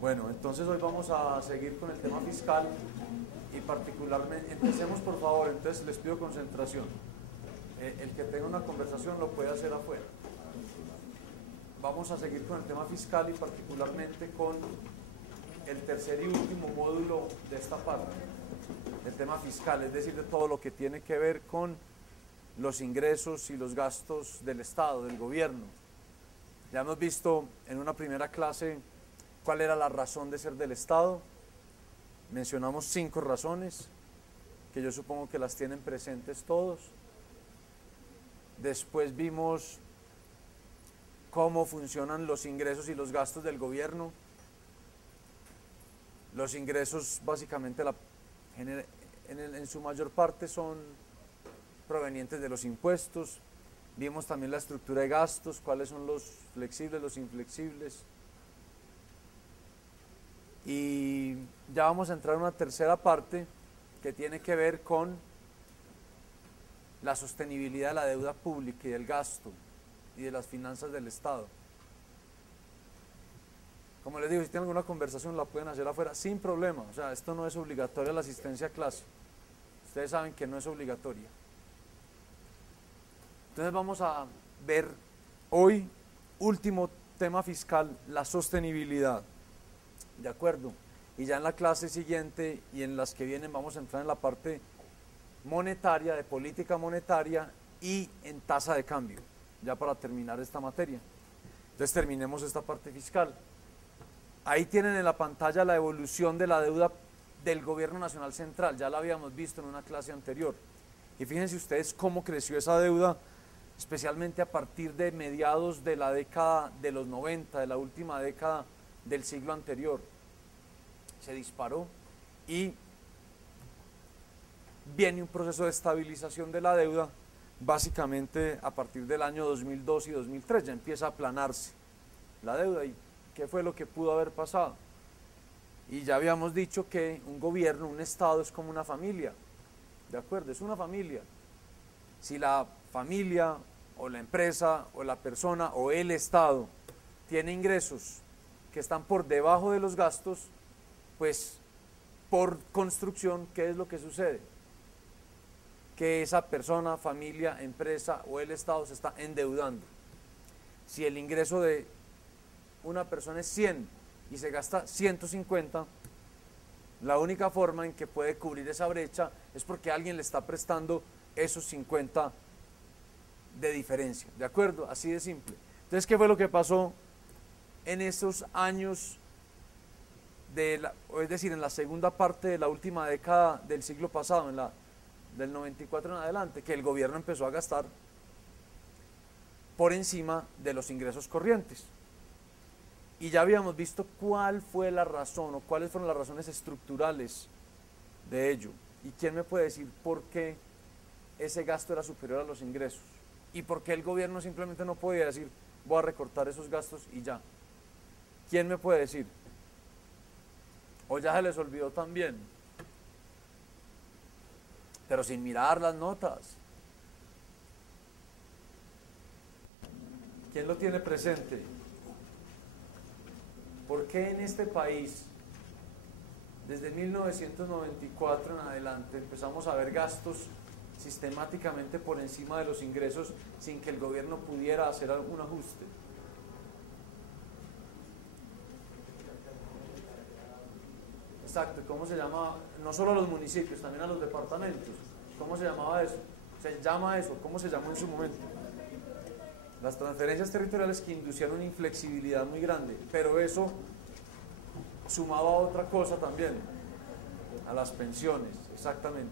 Bueno, entonces hoy vamos a seguir con el tema fiscal y particularmente, empecemos por favor, entonces les pido concentración. El que tenga una conversación lo puede hacer afuera. Vamos a seguir con el tema fiscal y particularmente con el tercer y último módulo de esta parte, el tema fiscal, es decir, de todo lo que tiene que ver con los ingresos y los gastos del Estado, del gobierno. Ya hemos visto en una primera clase cuál era la razón de ser del Estado. Mencionamos 5 razones, que yo supongo que las tienen presentes todos. Después vimos cómo funcionan los ingresos y los gastos del gobierno. Los ingresos básicamente en su mayor parte son provenientes de los impuestos. Vimos también la estructura de gastos, cuáles son los flexibles, los inflexibles. Y ya vamos a entrar en una tercera parte que tiene que ver con la sostenibilidad de la deuda pública y del gasto y de las finanzas del Estado. Como les digo, si tienen alguna conversación la pueden hacer afuera sin problema. O sea, esto no es obligatoria la asistencia a clase. Ustedes saben que no es obligatoria. Entonces vamos a ver hoy, último tema fiscal, la sostenibilidad. ¿De acuerdo? Y ya en la clase siguiente y en las que vienen vamos a entrar en la parte monetaria, de política monetaria y en tasa de cambio, ya para terminar esta materia. Entonces terminemos esta parte fiscal. Ahí tienen en la pantalla la evolución de la deuda del Gobierno Nacional Central, ya la habíamos visto en una clase anterior. Y fíjense ustedes cómo creció esa deuda, especialmente a partir de mediados de la década de los 90, de la última década del siglo anterior. Se disparó y viene un proceso de estabilización de la deuda, básicamente a partir del año 2002 y 2003, ya empieza a aplanarse la deuda. ¿Y qué fue lo que pudo haber pasado? Y ya habíamos dicho que un gobierno, un Estado es como una familia, ¿de acuerdo? Es una familia. Si la familia o la empresa o la persona o el Estado tiene ingresos que están por debajo de los gastos, pues por construcción, ¿qué es lo que sucede? Que esa persona, familia, empresa o el Estado se está endeudando. Si el ingreso de una persona es 100 y se gasta 150, la única forma en que puede cubrir esa brecha es porque alguien le está prestando esos 50 de diferencia, ¿de acuerdo? Así de simple. Entonces, ¿qué fue lo que pasó en esos años, es decir, en la segunda parte de la última década del siglo pasado, del 94 en adelante? Que el gobierno empezó a gastar por encima de los ingresos corrientes. Y ya habíamos visto cuál fue la razón o cuáles fueron las razones estructurales de ello. ¿Y quién me puede decir por qué ese gasto era superior a los ingresos? ¿Y por qué el gobierno simplemente no podía decir, voy a recortar esos gastos y ya? ¿Quién me puede decir? ¿O ya se les olvidó también? Pero sin mirar las notas. ¿Quién lo tiene presente? ¿Por qué en este país, desde 1994 en adelante, empezamos a ver gastos sistemáticamente por encima de los ingresos sin que el gobierno pudiera hacer algún ajuste? Exacto, ¿cómo se llama? No solo a los municipios, también a los departamentos. ¿Cómo se llamaba eso? Se llama eso, ¿cómo se llamó en su momento? Las transferencias territoriales, que inducían una inflexibilidad muy grande, pero eso sumaba a otra cosa también, a las pensiones, exactamente.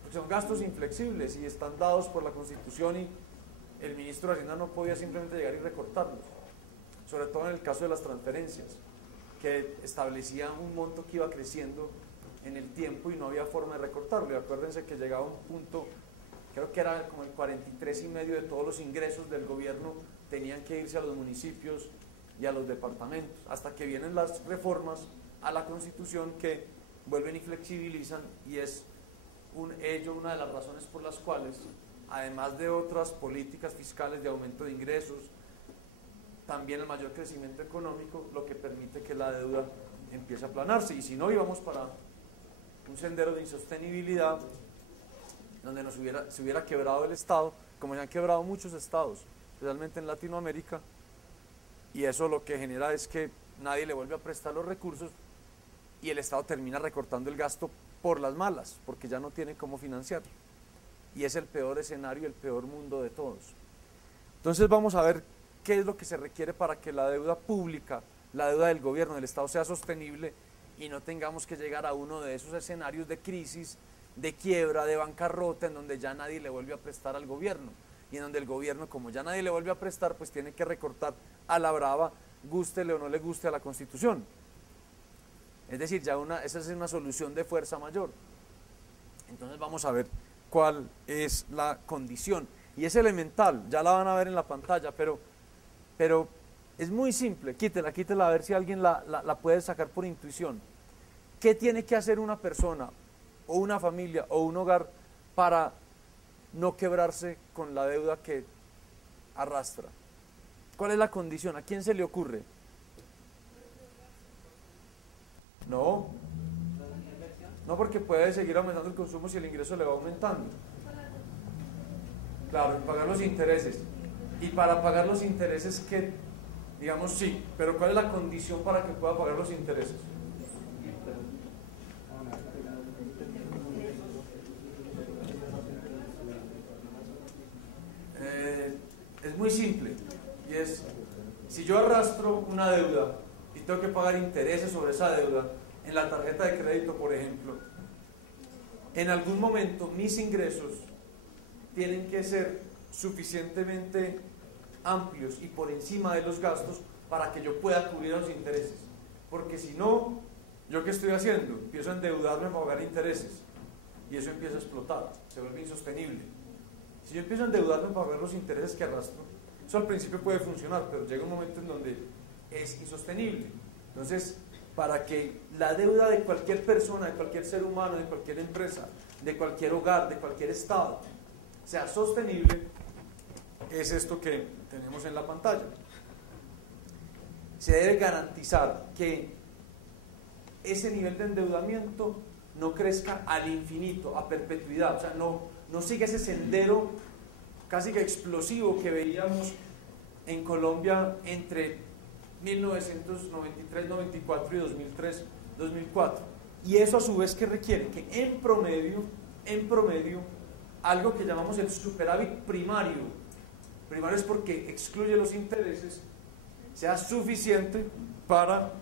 Porque son gastos inflexibles y están dados por la Constitución y el ministro de Hacienda no podía simplemente llegar y recortarlos, sobre todo en el caso de las transferencias, que establecía un monto que iba creciendo en el tiempo y no había forma de recortarlo. Y acuérdense que llegaba un punto, creo que era como el 43,5% de todos los ingresos del gobierno tenían que irse a los municipios y a los departamentos, hasta que vienen las reformas a la Constitución que vuelven y flexibilizan, y es ello una de las razones por las cuales, además de otras políticas fiscales de aumento de ingresos, también el mayor crecimiento económico, lo que permite que la deuda empiece a aplanarse. Y si no, íbamos para un sendero de insostenibilidad donde se hubiera quebrado el Estado, como se han quebrado muchos estados, especialmente en Latinoamérica, y eso lo que genera es que nadie le vuelve a prestar los recursos y el Estado termina recortando el gasto por las malas, porque ya no tiene cómo financiar. Y es el peor escenario, el peor mundo de todos. Entonces vamos a ver qué es lo que se requiere para que la deuda pública, la deuda del gobierno, del Estado, sea sostenible y no tengamos que llegar a uno de esos escenarios de crisis, de quiebra, de bancarrota, en donde ya nadie le vuelve a prestar al gobierno. Y en donde el gobierno, como ya nadie le vuelve a prestar, pues tiene que recortar a la brava, gústele o no le guste a la Constitución. Es decir, esa es una solución de fuerza mayor. Entonces vamos a ver cuál es la condición. Y es elemental, ya la van a ver en la pantalla, pero es muy simple. Quítela a ver si alguien la puede sacar por intuición. ¿Qué tiene que hacer una persona, o una familia, o un hogar para no quebrarse con la deuda que arrastra? ¿Cuál es la condición? ¿A quién se le ocurre? No, porque puede seguir aumentando el consumo si el ingreso le va aumentando. Claro, pagar los intereses. Y para pagar los intereses, ¿qué? Digamos sí, pero ¿cuál es la condición para que pueda pagar los intereses? Es muy simple, y es, si yo arrastro una deuda y tengo que pagar intereses sobre esa deuda, en la tarjeta de crédito, por ejemplo, en algún momento mis ingresos tienen que ser suficientemente amplios y por encima de los gastos para que yo pueda cubrir los intereses. Porque si no, ¿yo qué estoy haciendo? Empiezo a endeudarme para pagar intereses y eso empieza a explotar, se vuelve insostenible. Si yo empiezo a endeudarme para pagar los intereses que arrastro, eso al principio puede funcionar, pero llega un momento en donde es insostenible. Entonces, para que la deuda de cualquier persona, de cualquier ser humano, de cualquier empresa, de cualquier hogar, de cualquier estado, sea sostenible, es esto que tenemos en la pantalla. Se debe garantizar que ese nivel de endeudamiento no crezca al infinito, a perpetuidad, o sea, no siga ese sendero casi que explosivo que veíamos en Colombia entre 1993, 94 y 2003, 2004. Y eso a su vez que requiere que en promedio, algo que llamamos el superávit primario es porque excluye los intereses, sea suficiente para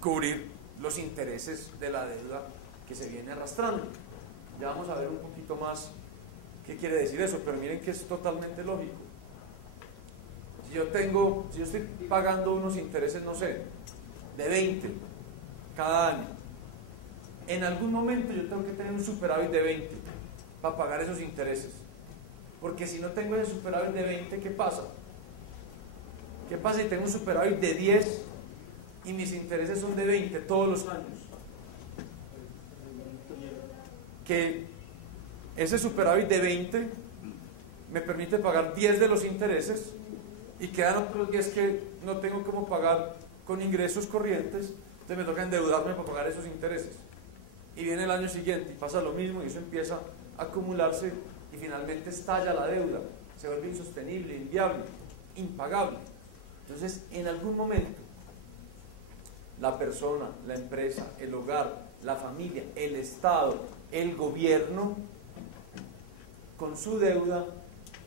cubrir los intereses de la deuda que se viene arrastrando. Ya vamos a ver un poquito más qué quiere decir eso, pero miren que es totalmente lógico. Si yo estoy pagando unos intereses, no sé, de 20 cada año, en algún momento yo tengo que tener un superávit de 20 para pagar esos intereses. Porque si no tengo ese superávit de 20, ¿qué pasa? ¿Qué pasa si tengo un superávit de 10 y mis intereses son de 20 todos los años? Que ese superávit de 20 me permite pagar 10 de los intereses y quedan otros 10 que no tengo cómo pagar con ingresos corrientes, entonces me toca endeudarme para pagar esos intereses. Y viene el año siguiente y pasa lo mismo y eso empieza a acumularse y finalmente estalla la deuda, se vuelve insostenible, inviable, impagable. Entonces, en algún momento, la persona, la empresa, el hogar, la familia, el Estado, el gobierno, con su deuda,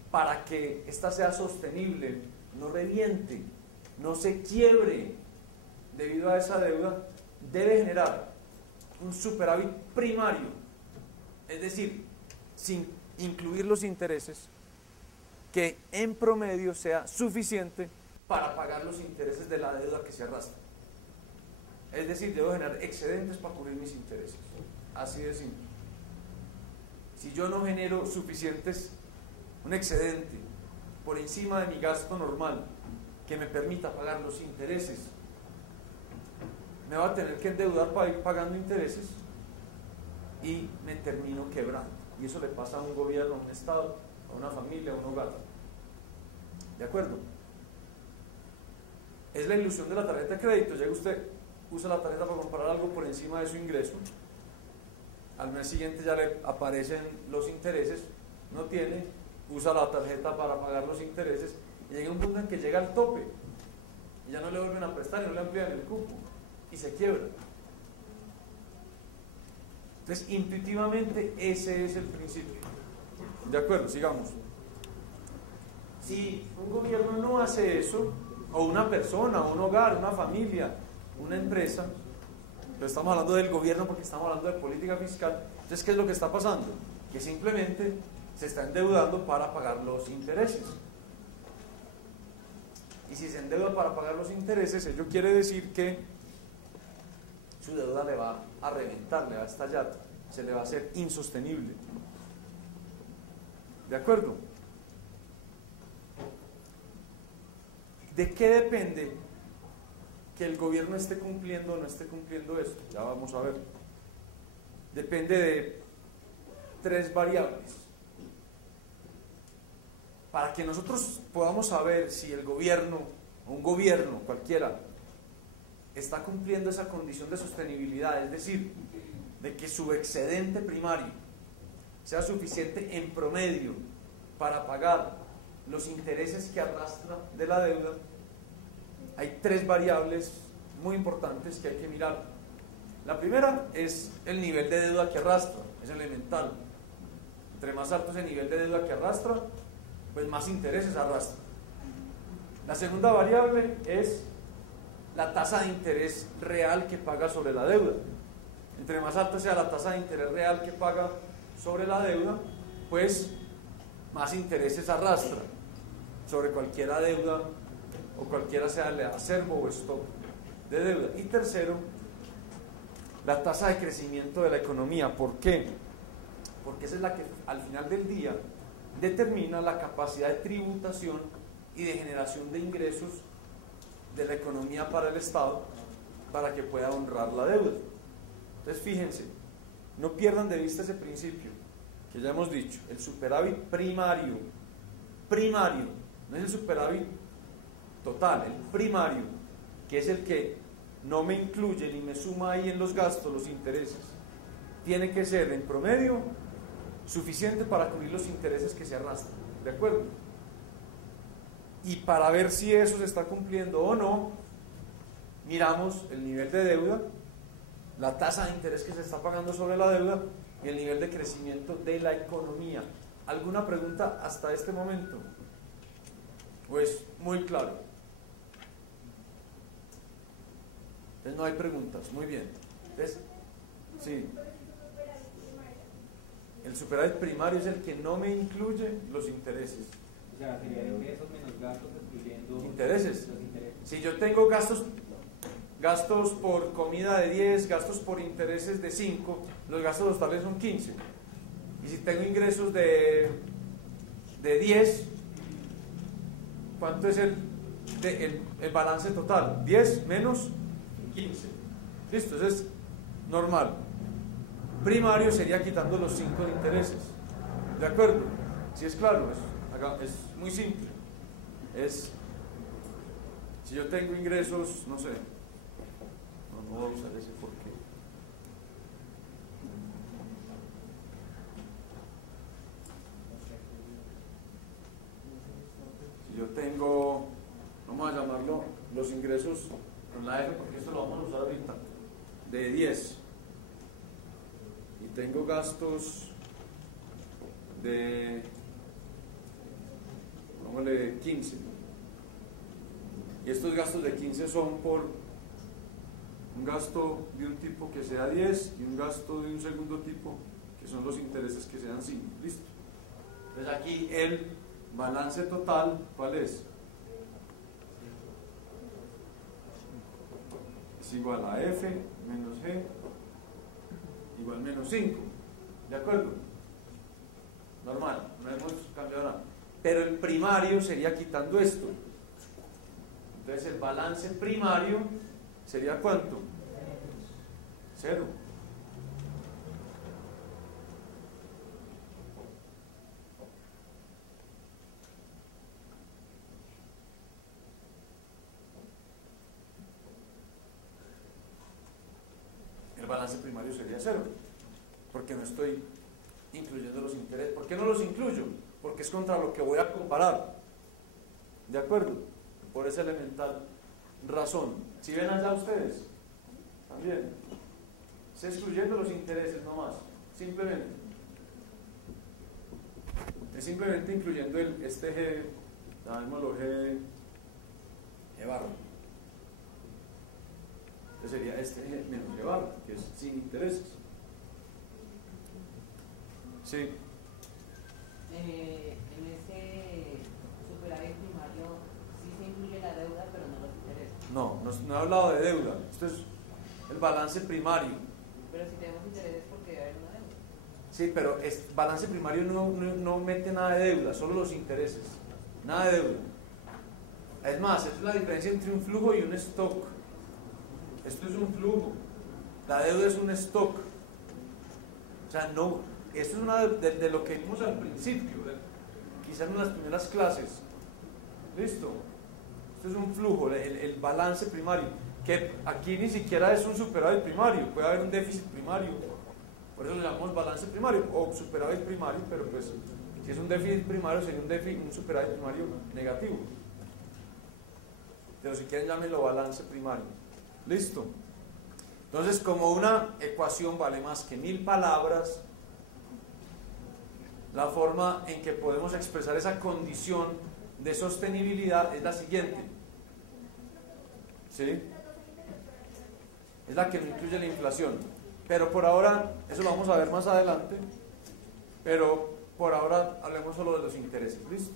para que ésta sea sostenible, no reviente, no se quiebre debido a esa deuda, debe generar un superávit primario, es decir, sin incluir los intereses, que en promedio sea suficiente para pagar los intereses de la deuda que se arrastra. Es decir, debo generar excedentes para cubrir mis intereses. Así de simple. Si yo no genero un excedente por encima de mi gasto normal que me permita pagar los intereses, me voy a tener que endeudar para ir pagando intereses y me termino quebrando. Y eso le pasa a un gobierno, a un Estado, a una familia, a un hogar. ¿De acuerdo? Es la ilusión de la tarjeta de crédito. Llega usted, usa la tarjeta para comprar algo por encima de su ingreso, al mes siguiente ya le aparecen los intereses, no tiene, usa la tarjeta para pagar los intereses y llega un punto en que llega al tope y ya no le vuelven a prestar y no le amplían el cupo y se quiebra. Entonces, intuitivamente ese es el principio. De acuerdo, sigamos. Si un gobierno no hace eso, o una persona, un hogar, una familia, una empresa, pero estamos hablando del gobierno porque estamos hablando de política fiscal, entonces ¿qué es lo que está pasando? Que simplemente se está endeudando para pagar los intereses. Y si se endeuda para pagar los intereses, ello quiere decir que su deuda le va a reventar, le va a estallar, se le va a hacer insostenible. ¿De acuerdo? ¿De qué depende que el gobierno esté cumpliendo o no esté cumpliendo esto? Ya vamos a ver. Depende de 3 variables. Para que nosotros podamos saber si el gobierno, o un gobierno cualquiera, está cumpliendo esa condición de sostenibilidad, es decir, de que su excedente primario sea suficiente en promedio para pagar los intereses que arrastra de la deuda, hay 3 variables muy importantes que hay que mirar. La primera es el nivel de deuda que arrastra, es elemental. Entre más alto es el nivel de deuda que arrastra, pues más intereses arrastra. La segunda variable es la tasa de interés real que paga sobre la deuda. Entre más alta sea la tasa de interés real que paga sobre la deuda, pues más intereses arrastra sobre cualquiera deuda o cualquiera sea el acervo o stock de deuda. Y tercero, la tasa de crecimiento de la economía. ¿Por qué? Porque esa es la que al final del día determina la capacidad de tributación y de generación de ingresos de la economía para el Estado para que pueda honrar la deuda. Entonces fíjense, no pierdan de vista ese principio que ya hemos dicho, el superávit primario, no es el superávit total, el primario, que es el que no me incluye ni me suma ahí en los gastos los intereses, tiene que ser en promedio suficiente para cubrir los intereses que se arrastran, ¿de acuerdo? Y para ver si eso se está cumpliendo o no, miramos el nivel de deuda, la tasa de interés que se está pagando sobre la deuda y el nivel de crecimiento de la economía. ¿Alguna pregunta hasta este momento? Pues muy claro. Entonces no hay preguntas, muy bien. Entonces, sí. El superávit primario es el que no me incluye los intereses. O sea, sería ingresos menos gastos excluyendo intereses. Los intereses. Si yo tengo gastos por comida de 10, gastos por intereses de 5, los gastos totales son 15. Y si tengo ingresos de 10, ¿cuánto es el balance total? 10 menos 15. Listo, eso es normal. Primario sería quitando los 5 de intereses. ¿De acuerdo? Si es claro, es muy simple. Si yo tengo ingresos, no sé, no voy a usar ese porque. Si yo tengo, vamos a llamarlo, los ingresos con la F, porque esto lo vamos a usar ahorita, de 10. Y tengo gastos de, pongámosle 15. Y estos gastos de 15 son por un gasto de un tipo que sea 10 y un gasto de un segundo tipo que son los intereses que sean 5. ¿Listo? Entonces aquí el balance total, ¿cuál es? Es igual a F menos G igual menos 5. ¿De acuerdo? Normal, no hemos cambiado nada. Pero el primario sería quitando esto. Entonces el balance primario sería ¿cuánto? 0. cero, porque no estoy incluyendo los intereses. ¿Por qué no los incluyo? Porque es contra lo que voy a comparar. ¿De acuerdo? Por esa elemental razón. ¿Sí ven allá ustedes? También. Es excluyendo los intereses nomás. Simplemente. Es simplemente incluyendo este G, llamémoslo G barra. Entonces sería este G menos G barra, que es sin intereses. Sí. En ese superávit primario sí se incluye la deuda, pero no los intereses. No he hablado de deuda. Esto es el balance primario. Pero si tenemos intereses, porque debe haber una deuda. Sí, pero balance primario no mete nada de deuda, solo los intereses. Nada de deuda. Es más, es la diferencia entre un flujo y un stock. Esto es un flujo. La deuda es un stock. O sea, no, esto es una de lo que vimos al principio, quizás en las primeras clases. ¿Listo? Esto es un flujo, el balance primario. Que aquí ni siquiera es un superávit primario, puede haber un déficit primario. Por eso le llamamos balance primario o superávit primario, pero pues si es un déficit primario sería un superávit primario negativo. Pero si quieren llámenlo balance primario. Listo. Entonces, como una ecuación vale más que 1000 palabras, la forma en que podemos expresar esa condición de sostenibilidad es la siguiente. ¿Sí? Es la que no incluye la inflación. Pero por ahora, eso lo vamos a ver más adelante, pero por ahora hablemos solo de los intereses. ¿Listo?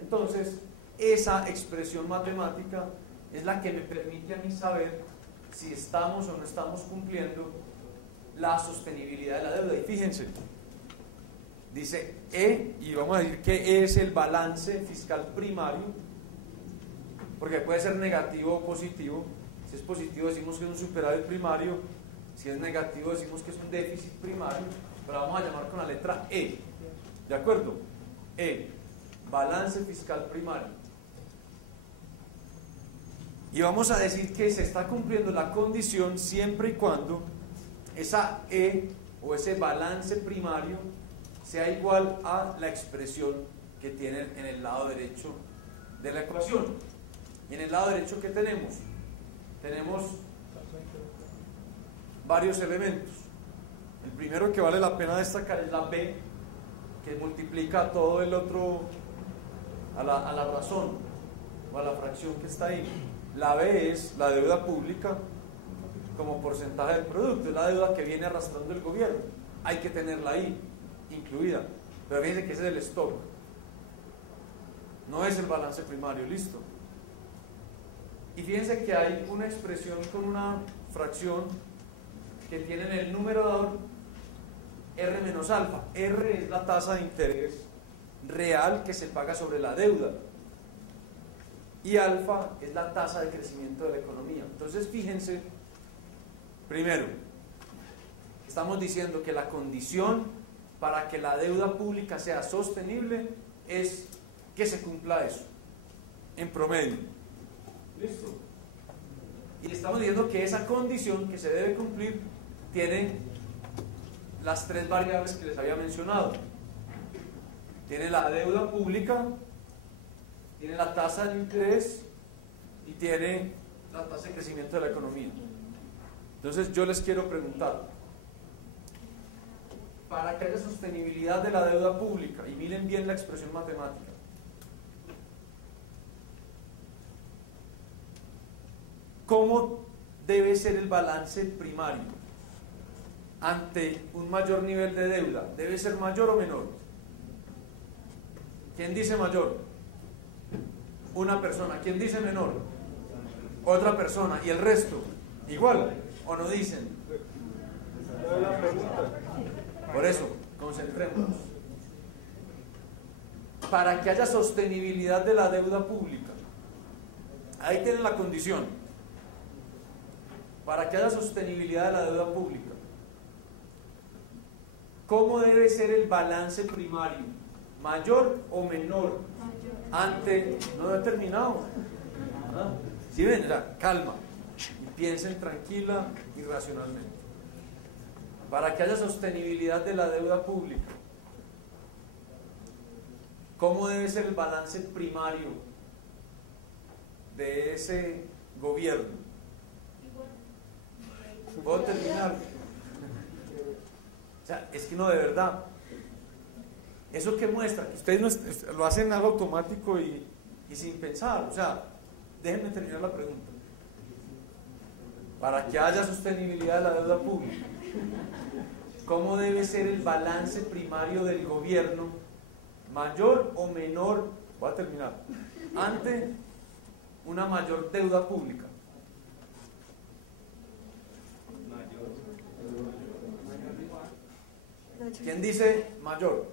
Entonces, esa expresión matemática es la que me permite a mí saber si estamos o no estamos cumpliendo la sostenibilidad de la deuda. Y fíjense, dice E, y vamos a decir que E es el balance fiscal primario, porque puede ser negativo o positivo. Si es positivo decimos que es un superávit primario, si es negativo decimos que es un déficit primario, pero vamos a llamar con la letra E. ¿De acuerdo? E, balance fiscal primario. Y vamos a decir que se está cumpliendo la condición siempre y cuando esa E o ese balance primario sea igual a la expresión que tienen en el lado derecho de la ecuación. Y en el lado derecho, ¿qué tenemos? Tenemos varios elementos. El primero que vale la pena destacar es la B, que multiplica todo el otro a la razón o a la fracción que está ahí. La B es la deuda pública como porcentaje del producto, es la deuda que viene arrastrando el gobierno. Hay que tenerla ahí, incluida. Pero fíjense que ese es el stock, no es el balance primario, listo. Y fíjense que hay una expresión con una fracción que tiene en el numerador R menos alfa. R es la tasa de interés real que se paga sobre la deuda. Y alfa es la tasa de crecimiento de la economía. Entonces fíjense, primero, estamos diciendo que la condición para que la deuda pública sea sostenible es que se cumpla eso, en promedio. ¿Listo? Y estamos diciendo que esa condición que se debe cumplir tiene las tres variables que les había mencionado. Tiene la deuda pública, tiene la tasa de interés y tiene la tasa de crecimiento de la economía. Entonces yo les quiero preguntar, para que haya sostenibilidad de la deuda pública, y miren bien la expresión matemática, ¿cómo debe ser el balance primario ante un mayor nivel de deuda? ¿Debe ser mayor o menor? ¿Quién dice mayor? Una persona. ¿Quién dice menor? Otra persona. ¿Y el resto? ¿Igual? ¿O no dicen? Por eso, concentrémonos. Para que haya sostenibilidad de la deuda pública, ahí tienen la condición. Para que haya sostenibilidad de la deuda pública, ¿cómo debe ser el balance primario? ¿Mayor o menor? Ante, no he terminado. ¿Ah? ¿Sí ven? O sea, calma y piensen tranquila y racionalmente. Para que haya sostenibilidad de la deuda pública, ¿cómo debe ser el balance primario de ese gobierno? ¿Puedo terminar? O sea, es que no, de verdad. ¿Eso qué muestra? Que ustedes lo hacen algo automático y sin pensar. O sea, déjenme terminar la pregunta. Para que haya sostenibilidad de la deuda pública, ¿cómo debe ser el balance primario del gobierno, mayor o menor, voy a terminar, ante una mayor deuda pública? ¿Quién dice mayor?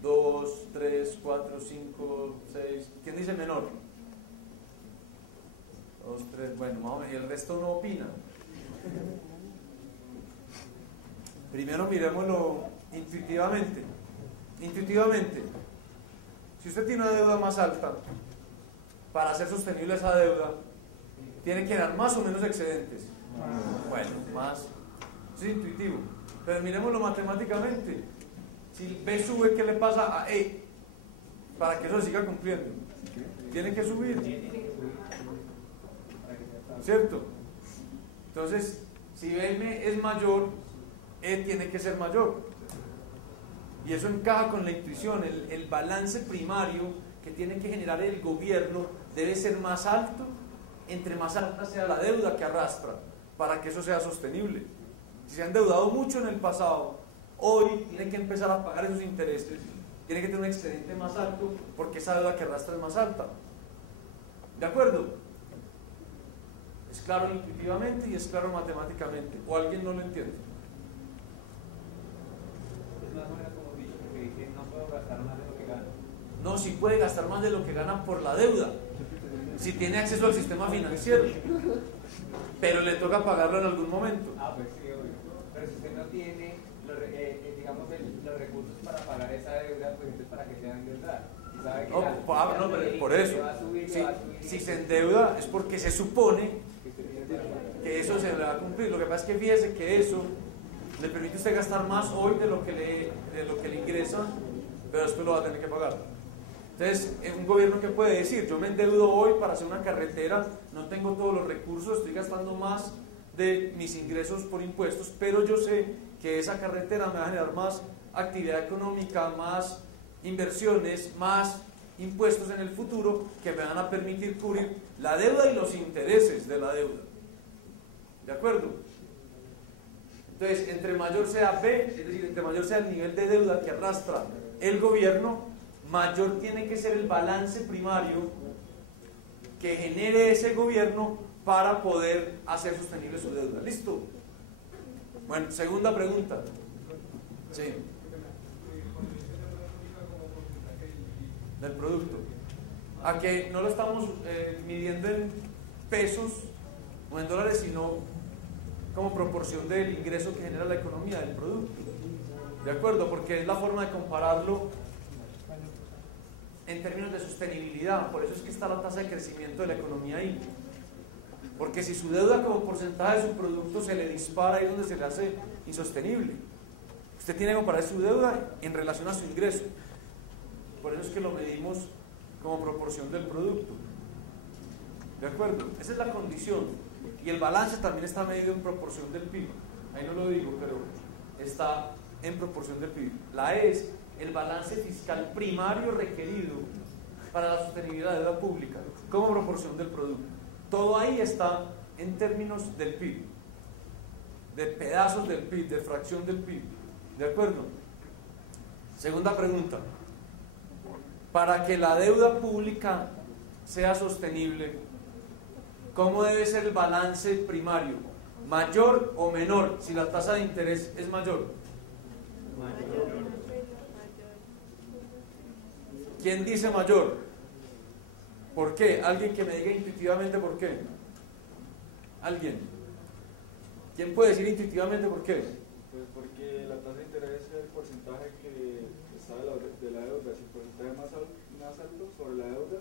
2, 3, 4, 5, 6. ¿Quién dice menor? 2, 3, bueno, más o menos, y el resto no opina. Primero miremoslo intuitivamente. Intuitivamente, si usted tiene una deuda más alta, para hacer sostenible esa deuda, tiene que dar más o menos excedentes. Bueno, más. Eso es intuitivo. Pero miremoslo matemáticamente. Si B sube, ¿qué le pasa a E? Para que eso se siga cumpliendo. Tiene que subir. ¿Cierto? Entonces, si B es mayor, E tiene que ser mayor. Y eso encaja con la intuición. El balance primario que tiene que generar el gobierno debe ser más alto, entre más alta sea la deuda que arrastra, para que eso sea sostenible. Si se han endeudado mucho en el pasado, hoy tiene que empezar a pagar esos intereses, tiene que tener un excedente más alto, porque esa deuda que arrastra es más alta. ¿De acuerdo? Es claro intuitivamente y es claro matemáticamente. ¿O alguien no lo entiende? Es más o menos como dicho, porque dice, no puedo gastar más de lo que gano. No, si puede gastar más de lo que gana por la deuda, si tiene acceso al sistema financiero, pero le toca pagarlo en algún momento. Pues sí, obvio. Pero si usted no tiene digamos, los recursos para pagar esa deuda, pues entonces para que se va a endeudar. Y sabe que no, pero por eso, si se endeuda es porque se supone que eso se le va a cumplir. Lo que pasa es que fíjese que eso le permite a usted gastar más hoy de lo que le ingresa, pero después lo va a tener que pagar. Entonces, un gobierno que puede decir, yo me endeudo hoy para hacer una carretera, no tengo todos los recursos, estoy gastando más de mis ingresos por impuestos, pero yo sé que esa carretera me va a generar más actividad económica, más inversiones, más impuestos en el futuro que me van a permitir cubrir la deuda y los intereses de la deuda. ¿De acuerdo? Entonces, entre mayor sea B, es decir, entre mayor sea el nivel de deuda que arrastra el gobierno, mayor tiene que ser el balance primario que genere ese gobierno para poder hacer sostenible su deuda. ¿Listo? Bueno, segunda pregunta. Sí. Del producto. A que no lo estamos midiendo en pesos o en dólares, sino como proporción del ingreso que genera la economía del producto. ¿De acuerdo? Porque es la forma de compararlo en términos de sostenibilidad. Por eso es que está la tasa de crecimiento de la economía ahí. Porque si su deuda como porcentaje de su producto se le dispara, ahí es donde se le hace insostenible. Usted tiene que comparar su deuda en relación a su ingreso. Por eso es que lo medimos como proporción del producto. ¿De acuerdo? Esa es la condición. Y el balance también está medido en proporción del PIB. Ahí no lo digo, pero está en proporción del PIB. La E es el balance fiscal primario requerido para la sostenibilidad de la deuda pública como proporción del producto. Todo ahí está en términos del PIB, de pedazos del PIB, de fracción del PIB. ¿De acuerdo? Segunda pregunta. Para que la deuda pública sea sostenible, ¿cómo debe ser el balance primario? ¿Mayor o menor si la tasa de interés es mayor? Mayor. ¿Quién dice mayor? ¿Por qué? Alguien que me diga intuitivamente por qué. ¿Alguien? ¿Quién puede decir intuitivamente por qué? Pues porque la tasa de interés es el porcentaje que está de la deuda. Si el porcentaje más alto sobre la deuda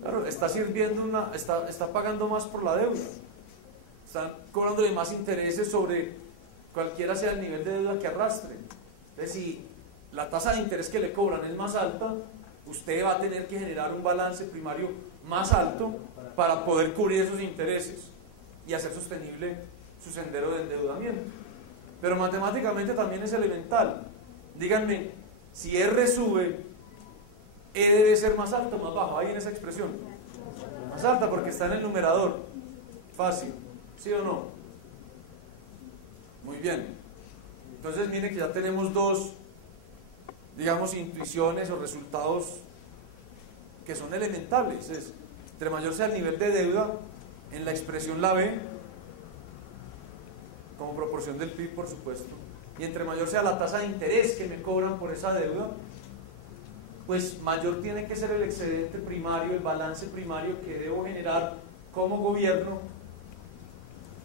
claro, está sirviendo está pagando más por la deuda. Están cobrándole más intereses sobre cualquiera sea el nivel de deuda que arrastre. Entonces, si la tasa de interés que le cobran es más alta, usted va a tener que generar un balance primario más alto para poder cubrir esos intereses y hacer sostenible su sendero de endeudamiento. Pero matemáticamente también es elemental. Díganme, si R sube, E debe ser más alto o más bajo, ahí en esa expresión. Más alta porque está en el numerador. Fácil, ¿sí o no? Muy bien. Entonces miren que ya tenemos dos, digamos, intuiciones o resultados que son elementales. Entre mayor sea el nivel de deuda, en la expresión la B, como proporción del PIB, por supuesto, y entre mayor sea la tasa de interés que me cobran por esa deuda, pues mayor tiene que ser el excedente primario, el balance primario que debo generar como gobierno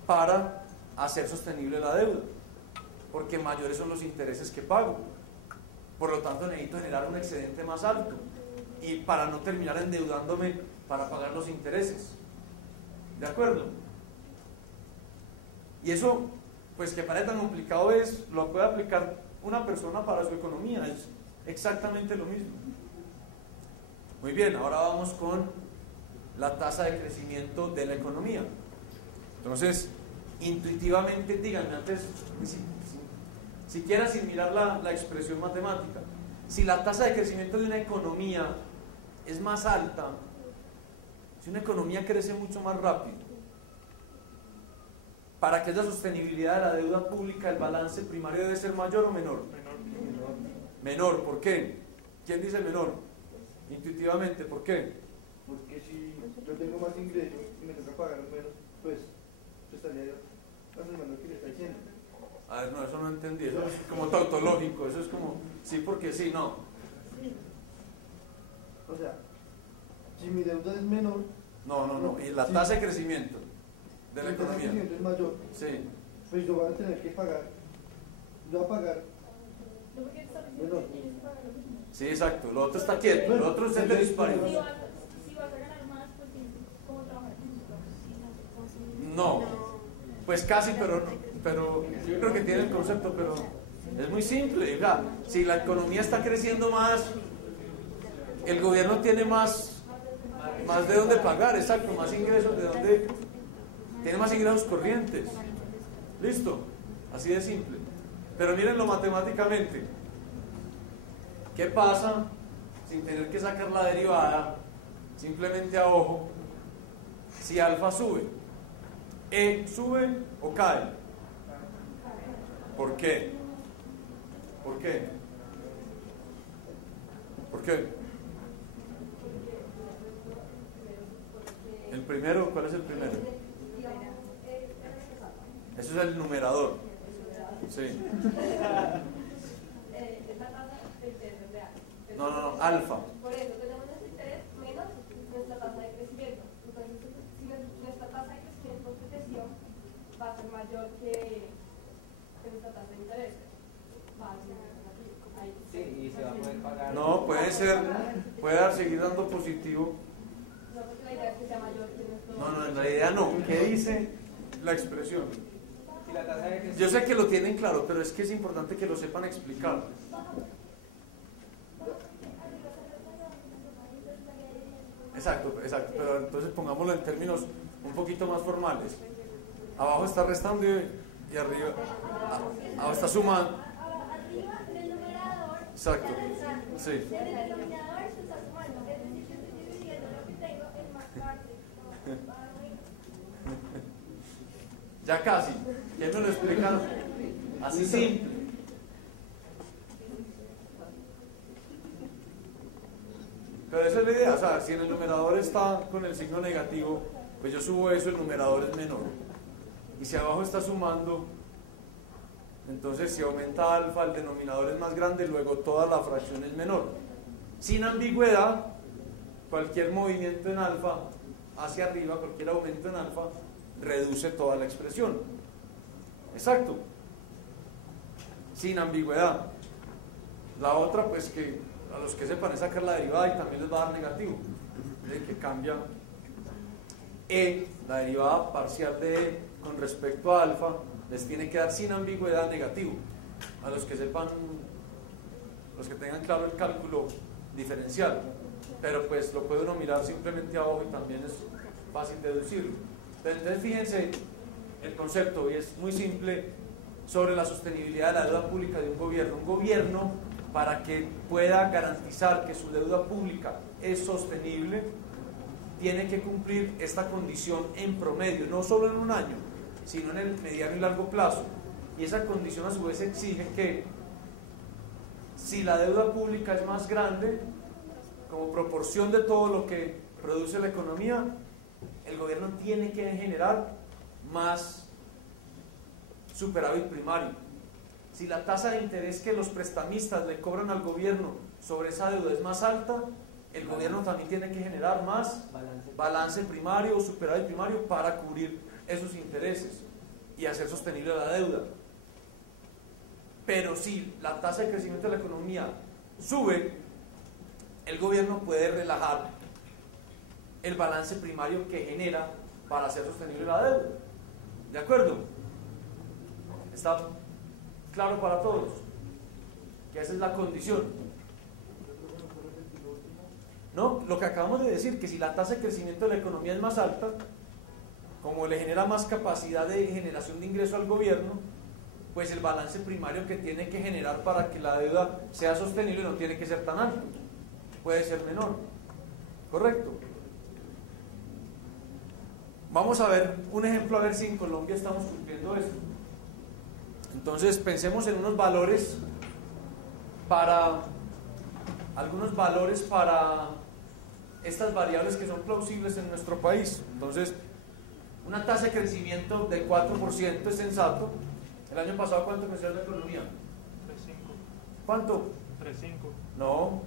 para hacer sostenible la deuda, porque mayores son los intereses que pago. Por lo tanto, necesito generar un excedente más alto y para no terminar endeudándome para pagar los intereses. ¿De acuerdo? Y eso, pues que parece tan complicado, lo puede aplicar una persona para su economía, es exactamente lo mismo. Muy bien, ahora vamos con la tasa de crecimiento de la economía. Entonces, intuitivamente, díganme antes, siquiera sin mirar la expresión matemática, si la tasa de crecimiento de una economía es más alta, si una economía crece mucho más rápido, para que haya sostenibilidad de la deuda pública, el balance primario debe ser mayor o menor. Menor, ¿por qué? ¿Quién dice menor? Intuitivamente, ¿por qué? Porque si yo tengo más ingresos y me toca pagar menos, pues estaría afirmando que le está diciendo. A ver, no, eso no entendí, eso es como tautológico, eso es como sí porque sí, no. O sea, si mi deuda es menor... No, y la tasa de crecimiento de la economía. Si la tasa de crecimiento es mayor, sí, pues yo voy a tener que pagar, yo voy a pagar menor. sí, exacto, lo otro está quieto, lo otro es el disparo. Si vas a ganar más, pues ¿cómo trabajar? No, pues casi, pero yo creo que tiene el concepto, pero es muy simple. ¿Verdad? Si la economía está creciendo más, el gobierno tiene más de dónde pagar, exacto, más ingresos de dónde, tiene más ingresos corrientes. Listo, así de simple. Pero mírenlo matemáticamente. ¿Qué pasa sin tener que sacar la derivada? Simplemente a ojo, si alfa sube, ¿E sube o cae? ¿Por qué? ¿Por qué? ¿Por qué? ¿El primero? ¿Cuál es el primero? Eso es el numerador. Sí. No, alfa. Por eso tenemos nuestro interés menos nuestra tasa de crecimiento. Entonces, si nuestra tasa de crecimiento creció, va a ser mayor que nuestra tasa de interés. Va a ser ahí. Sí, y se va a poder pagar. No, puede seguir dando positivo. No, porque la idea es que sea mayor que nuestro... No, en la idea no. ¿Qué dice la expresión? Si la tasa de crecimiento... Yo sé que lo tienen claro, pero es que es importante que lo sepan explicar. Exacto, pero entonces pongámoslo en términos un poquito más formales. Abajo está restando y arriba abajo está sumando. Arriba en el numerador. Exacto, sí. En el denominador se está sumando. Es decir, yo estoy dividiendo lo que tengo en más partes. Ya casi. ¿Quién me lo explica? Así simple. Pero esa es la idea, o sea, si en el numerador está con el signo negativo, pues yo subo eso, el numerador es menor. Y si abajo está sumando, entonces si aumenta alfa, el denominador es más grande, luego toda la fracción es menor. Sin ambigüedad, cualquier movimiento en alfa hacia arriba, cualquier aumento en alfa, reduce toda la expresión. Exacto. Sin ambigüedad. La otra, pues que a los que sepan es sacar la derivada y también les va a dar negativo. De que cambia E, la derivada parcial de E con respecto a alfa, les tiene que dar sin ambigüedad negativo. A los que sepan, los que tengan claro el cálculo diferencial, pero pues lo puede uno mirar simplemente abajo y también es fácil deducirlo. Pero entonces fíjense el concepto, y es muy simple, sobre la sostenibilidad de la deuda pública de un gobierno. Un gobierno, para que pueda garantizar que su deuda pública es sostenible, tiene que cumplir esta condición en promedio, no solo en un año, sino en el mediano y largo plazo. Y esa condición a su vez exige que si la deuda pública es más grande, como proporción de todo lo que produce la economía, el gobierno tiene que generar más superávit primario. Si la tasa de interés que los prestamistas le cobran al gobierno sobre esa deuda es más alta, el gobierno también tiene que generar más balance primario o superávit primario para cubrir esos intereses y hacer sostenible la deuda. Pero si la tasa de crecimiento de la economía sube, el gobierno puede relajar el balance primario que genera para hacer sostenible la deuda. ¿De acuerdo? ¿Está claro para todos? Que esa es la condición. No, lo que acabamos de decir, que si la tasa de crecimiento de la economía es más alta, como le genera más capacidad de generación de ingreso al gobierno, pues el balance primario que tiene que generar para que la deuda sea sostenible no tiene que ser tan alto, puede ser menor. ¿Correcto? Vamos a ver un ejemplo, a ver si en Colombia estamos cumpliendo esto. Entonces pensemos en unos valores para estas variables que son plausibles en nuestro país. Entonces, una tasa de crecimiento del 4% es sensato. El año pasado, ¿cuánto creció la economía? 3,5. ¿Cuánto? 3,5. No.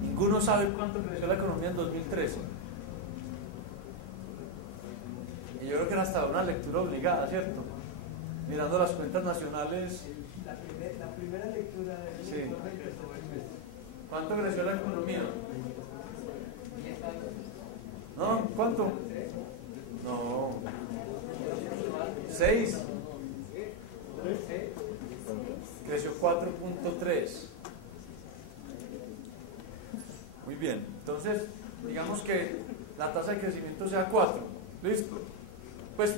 Ninguno sabe cuánto creció la economía en 2013. Y yo creo que era hasta una lectura obligada, ¿cierto? Mirando las cuentas nacionales. La primera lectura del Sí. informe que estuvo en mes. ¿Cuánto creció la economía? ¿No? ¿Cuánto? No. 6. Creció 4.3. Muy bien. Entonces, digamos que la tasa de crecimiento sea 4. ¿Listo? Pues,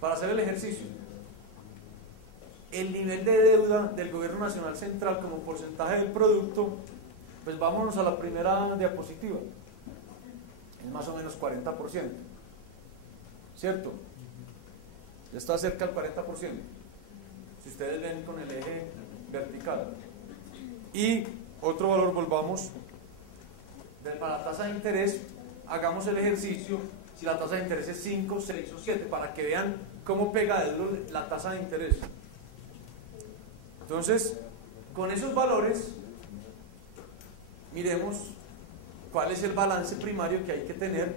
para hacer el ejercicio, el nivel de deuda del gobierno nacional central como porcentaje del producto, pues vámonos a la primera diapositiva. Es más o menos 40%. ¿Cierto? Ya está cerca del 40%. Si ustedes ven con el eje vertical. Y otro valor, volvamos. Para la tasa de interés, hagamos el ejercicio si la tasa de interés es 5, 6 o 7, para que vean cómo pega de duro la tasa de interés. Entonces, con esos valores, miremos cuál es el balance primario que hay que tener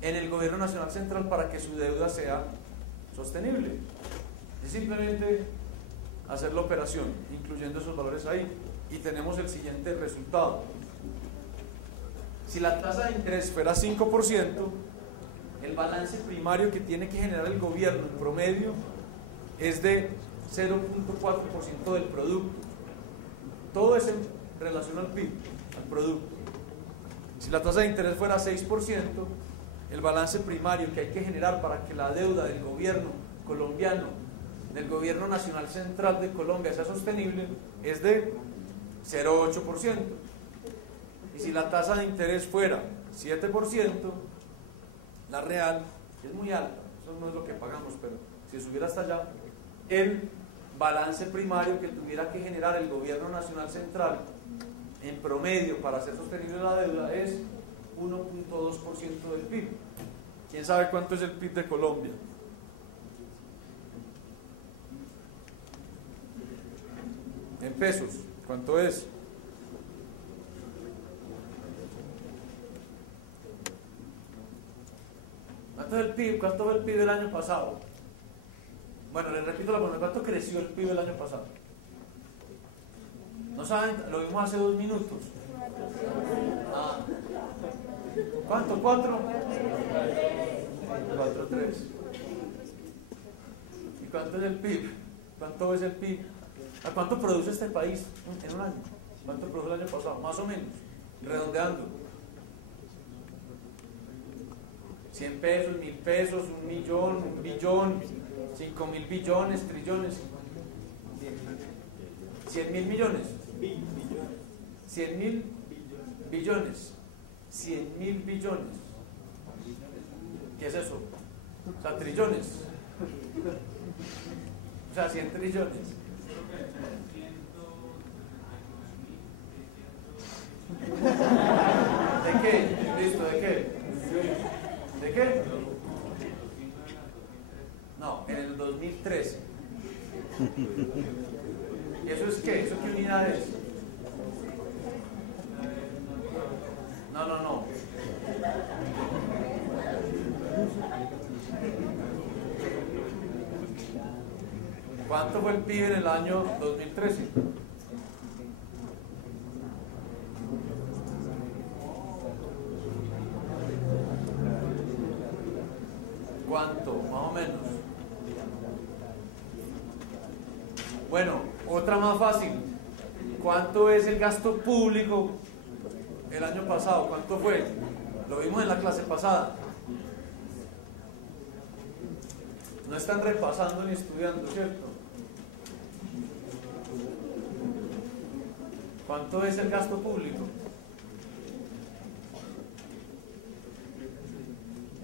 en el gobierno nacional central para que su deuda sea sostenible. Es simplemente hacer la operación, incluyendo esos valores ahí, y tenemos el siguiente resultado. Si la tasa de interés fuera 5%, el balance primario que tiene que generar el gobierno en promedio es de 0.4% del producto. Todo es en relación al PIB, al producto. Si la tasa de interés fuera 6%, el balance primario que hay que generar para que la deuda del gobierno colombiano, del gobierno nacional central de Colombia, sea sostenible, es de 0.8%. Y si la tasa de interés fuera 7%, la real es muy alta, eso no es lo que pagamos, pero si subiera hasta allá, el balance primario que tuviera que generar el gobierno nacional central en promedio para hacer sostenible la deuda es 1.2% del PIB. ¿Quién sabe cuánto es el PIB de Colombia? En pesos, ¿cuánto es? ¿Cuánto es el PIB? ¿Cuánto fue el PIB del año pasado? Bueno, les repito la pregunta, ¿cuánto creció el PIB el año pasado? ¿No saben? Lo vimos hace 2 minutos. Ah. ¿Cuánto? ¿4? 4.3. ¿Y cuánto es el PIB? ¿Cuánto es el PIB? ¿A cuánto produce este país en un año? ¿Cuánto produjo el año pasado? Más o menos, redondeando. 100 pesos, 1000 pesos, 1 millón, 1 billón, 5.000 billones, trillones. 100.000 millones. 100.000 billones. 100.000 billones. ¿Qué es eso? O sea, trillones. O sea, 100 trillones. ¿De qué? Listo, ¿de qué? ¿De qué? No, en el 2013. ¿Y eso es qué? ¿Eso qué unidad es? No. ¿Cuánto fue el PIB en el año 2013? ¿Cuánto? Más o menos. Bueno, otra más fácil. ¿Cuánto es el gasto público el año pasado? ¿Cuánto fue? Lo vimos en la clase pasada. No están repasando ni estudiando, ¿cierto? ¿Cuánto es el gasto público?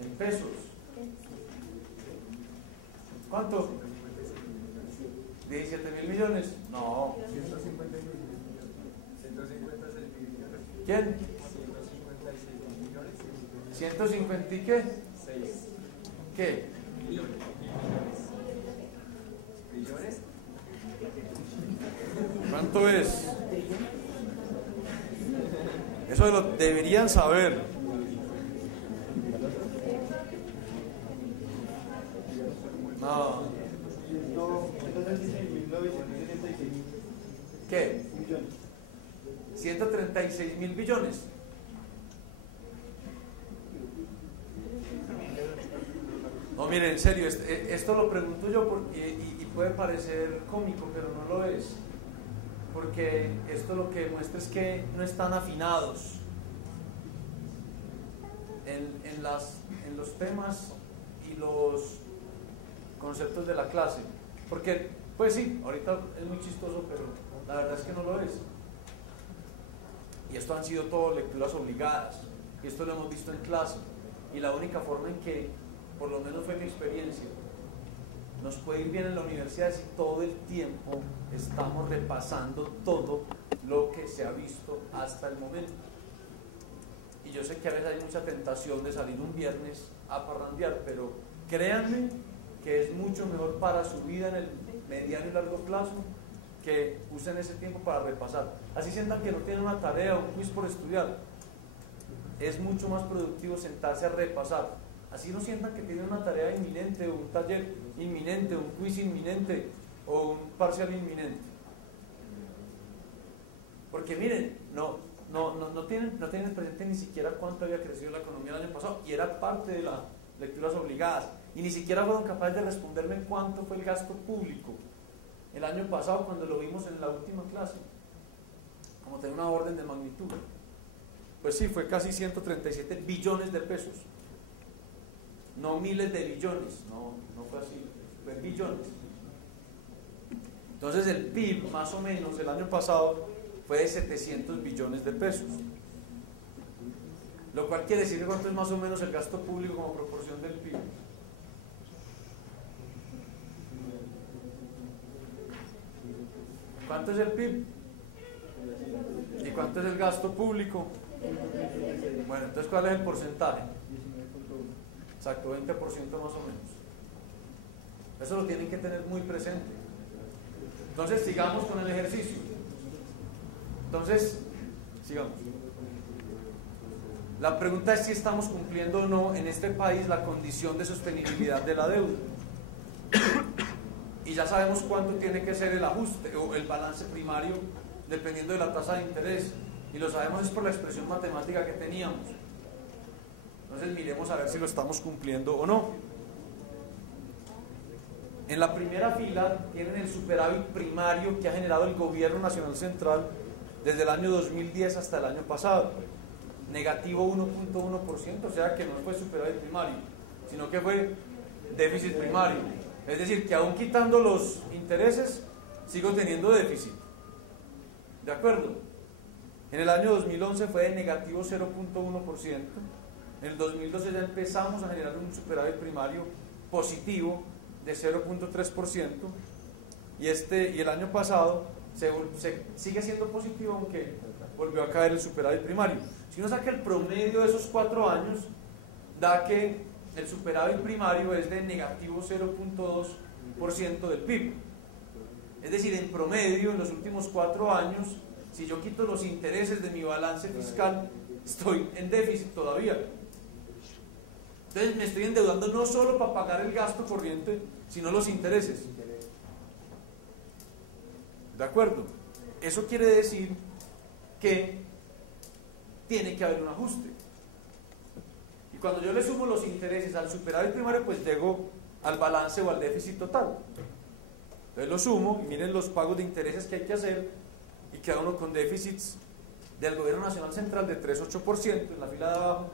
En pesos. ¿Cuánto? ¿17.000 millones? No. 156 millones. ¿Quién? 156 millones. ¿150 y qué? 6 ¿Qué? millones. ¿Millones? ¿Cuánto es? Eso lo deberían saber. No. 136.976 ¿Qué? millones. 136.000 billones. No, miren, en serio, esto lo pregunto yo y puede parecer cómico, pero no lo es. Porque esto lo que demuestra es que no están afinados en los temas y los conceptos de la clase. Porque, pues sí, ahorita es muy chistoso, pero la verdad es que no lo es. Y esto han sido todo lecturas obligadas, y esto lo hemos visto en clase. Y la única forma en que, por lo menos fue mi experiencia, nos puede ir bien en la universidad si todo el tiempo estamos repasando todo lo que se ha visto hasta el momento. Y yo sé que a veces hay mucha tentación de salir un viernes a parrandear, pero créanme que es mucho mejor para su vida en el mediano y largo plazo que usen ese tiempo para repasar. Así sientan que no tienen una tarea o un quiz por estudiar, es mucho más productivo sentarse a repasar. Así no sientan que tienen una tarea inminente o un taller inminente, un quiz inminente o un parcial inminente. Porque miren, no tienen presente ni siquiera cuánto había crecido la economía el año pasado, y era parte de las lecturas obligadas, y ni siquiera fueron capaces de responderme cuánto fue el gasto público el año pasado cuando lo vimos en la última clase, como tener una orden de magnitud. Pues sí, fue casi 137 billones de pesos, no miles de billones, no fue así, fue billones. Entonces el PIB más o menos el año pasado fue de 700 billones de pesos, lo cual quiere decir cuánto es más o menos el gasto público como proporción del PIB. ¿Cuánto es el PIB? ¿Y cuánto es el gasto público? Bueno, entonces ¿cuál es el porcentaje? Exacto, 20% más o menos. Eso lo tienen que tener muy presente. Entonces sigamos con el ejercicio. Entonces, sigamos. La pregunta es si estamos cumpliendo o no en este país la condición de sostenibilidad de la deuda. Y ya sabemos cuánto tiene que ser el ajuste o el balance primario dependiendo de la tasa de interés. Y lo sabemos es por la expresión matemática que teníamos. Entonces miremos a ver si lo estamos cumpliendo o no. En la primera fila tienen el superávit primario que ha generado el Gobierno Nacional Central desde el año 2010 hasta el año pasado. Negativo 1.1%, o sea que no fue superávit primario, sino que fue déficit primario. Es decir, que aún quitando los intereses, sigo teniendo déficit. ¿De acuerdo? En el año 2011 fue de negativo 0.1%. En el 2012 ya empezamos a generar un superávit primario positivo de 0.3%. Y el año pasado sigue siendo positivo, aunque volvió a caer el superávit primario. Si uno saca el promedio de esos 4 años, da que el superávit primario es de negativo 0.2% del PIB. Es decir, en promedio, en los últimos 4 años, si yo quito los intereses de mi balance fiscal, estoy en déficit todavía. Entonces me estoy endeudando no solo para pagar el gasto corriente, sino los intereses. ¿De acuerdo? Eso quiere decir que tiene que haber un ajuste. Y cuando yo le sumo los intereses al superávit primario, pues llego al balance o al déficit total. Entonces lo sumo y miren los pagos de intereses que hay que hacer y queda uno con déficits del Gobierno Nacional Central de 3,8%, en la fila de abajo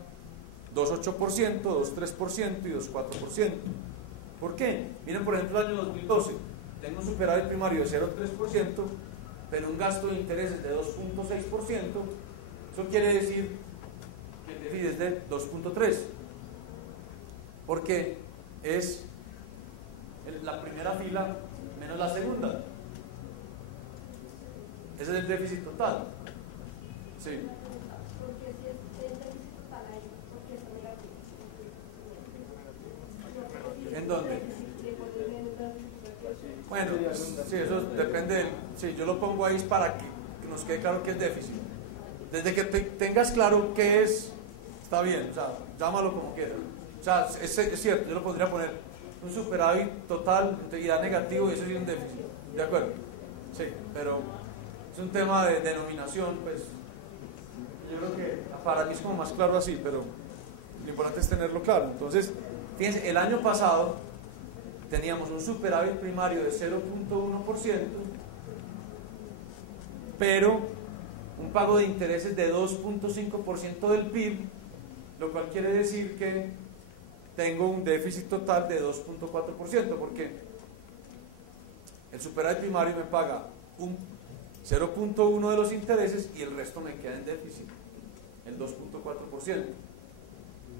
2,8%, 2,3% y 2,4%. ¿Por qué? Miren, por ejemplo, el año 2012, tengo un superávit primario de 0,3%, pero un gasto de intereses de 2,6%. Eso quiere decir que el déficit es de 2,3%, porque es la primera fila menos la segunda. Ese es el déficit total. Sí. Porque si es el déficit total ahí, porque es negativo. ¿En dónde? Bueno, sí, eso depende. Sí, yo lo pongo ahí para que nos quede claro que es déficit. Desde que tengas claro qué es, está bien, o sea, llámalo como quieras. O sea, es cierto, yo lo podría poner un superávit total, integridad negativo, y eso sí es un déficit. ¿De acuerdo? Sí, pero es un tema de denominación, pues yo creo que para mí es como más claro así, pero lo importante es tenerlo claro. Entonces, fíjense, el año pasado teníamos un superávit primario de 0.1%, pero un pago de intereses de 2.5% del PIB, lo cual quiere decir que tengo un déficit total de 2.4%, porque el superávit primario me paga un 0.1% de los intereses y el resto me queda en déficit, el 2.4%.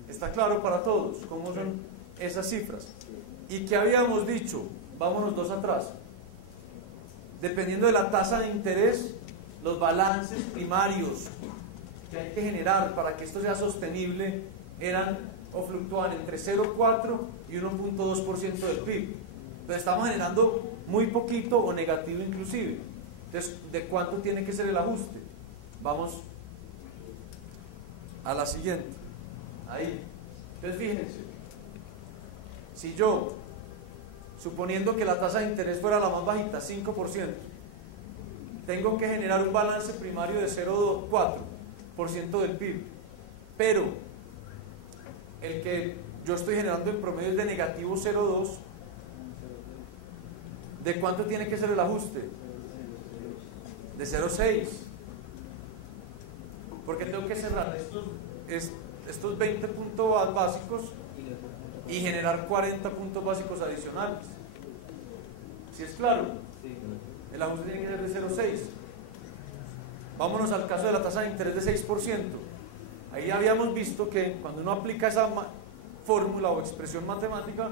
¿Está claro para todos cómo son esas cifras? ¿Y qué habíamos dicho? Vámonos 2 atrás. Dependiendo de la tasa de interés, los balances primarios que hay que generar para que esto sea sostenible eran o fluctúan entre 0.4 y 1.2% del PIB. Entonces estamos generando muy poquito o negativo inclusive. Entonces, ¿de cuánto tiene que ser el ajuste? Vamos a la siguiente. Ahí. Entonces fíjense, si yo, suponiendo que la tasa de interés fuera la más bajita, 5%, tengo que generar un balance primario de 0.4% del PIB, pero el que yo estoy generando en promedio es de negativo 0.2%, ¿de cuánto tiene que ser el ajuste? De 0.6%, porque tengo que cerrar estos 20 puntos básicos y generar 40 puntos básicos adicionales. ¿Sí es claro? El ajuste tiene que ser de 0.6%. Vámonos al caso de la tasa de interés de 6%. Ahí habíamos visto que cuando uno aplica esa fórmula o expresión matemática,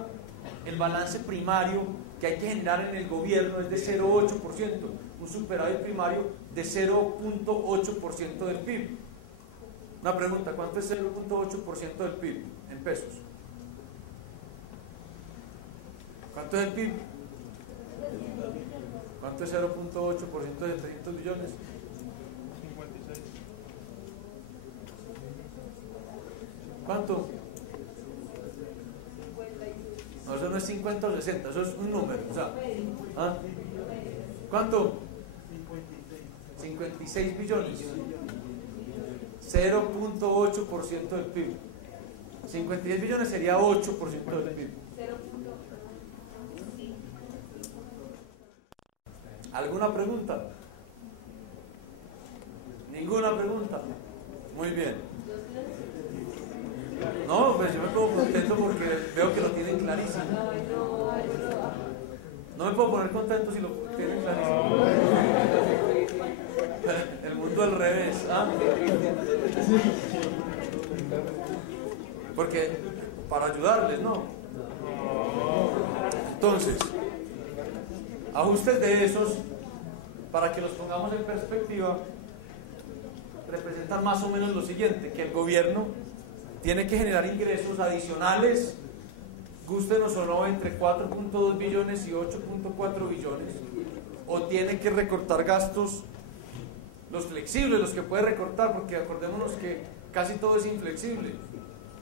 el balance primario que hay que generar en el gobierno es de 0.8%, un superávit primario de 0.8% del PIB. Una pregunta, ¿cuánto es 0.8% del PIB en pesos? ¿Cuánto es el PIB? ¿Cuánto es 0.8% de 300 billones? 56. ¿Cuánto? No, eso no es 50 o 60, eso es un número. O sea, ¿ah? ¿Cuánto? 56 billones. 0.8% del PIB. 56 billones sería 8% del PIB. 0.5. ¿Alguna pregunta? ¿Ninguna pregunta? Muy bien. No, pues yo me pongo contento porque veo que lo tienen clarísimo. No me puedo poner contento si lo tienen clarísimo. El mundo al revés. ¿Ah? Porque para ayudarles, ¿no? Entonces, ajustes de esos, para que los pongamos en perspectiva, representan más o menos lo siguiente: que el gobierno tiene que generar ingresos adicionales, gústenos o no, entre 4.2 billones y 8.4 billones, o tiene que recortar gastos, los flexibles, los que puede recortar, porque acordémonos que casi todo es inflexible,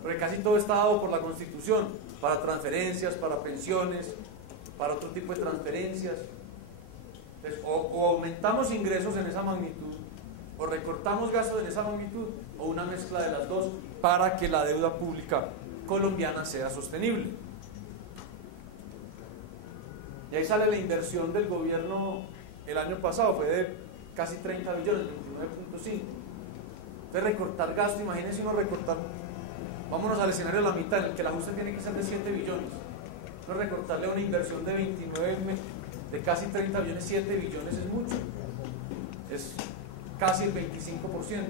porque casi todo está dado por la Constitución, para transferencias, para pensiones, para otro tipo de transferencias. Entonces, o aumentamos ingresos en esa magnitud, o recortamos gastos en esa magnitud, o una mezcla de las dos, para que la deuda pública colombiana sea sostenible. Y ahí sale la inversión del gobierno el año pasado, fue de casi 30 billones, 29.5. Entonces recortar gasto, imagínense uno recortar, vámonos al escenario de la mitad, en el que el ajuste tiene que ser de 7 billones. Entonces recortarle a una inversión de 29, de casi 30 billones, 7 billones es mucho. Es casi el 25%.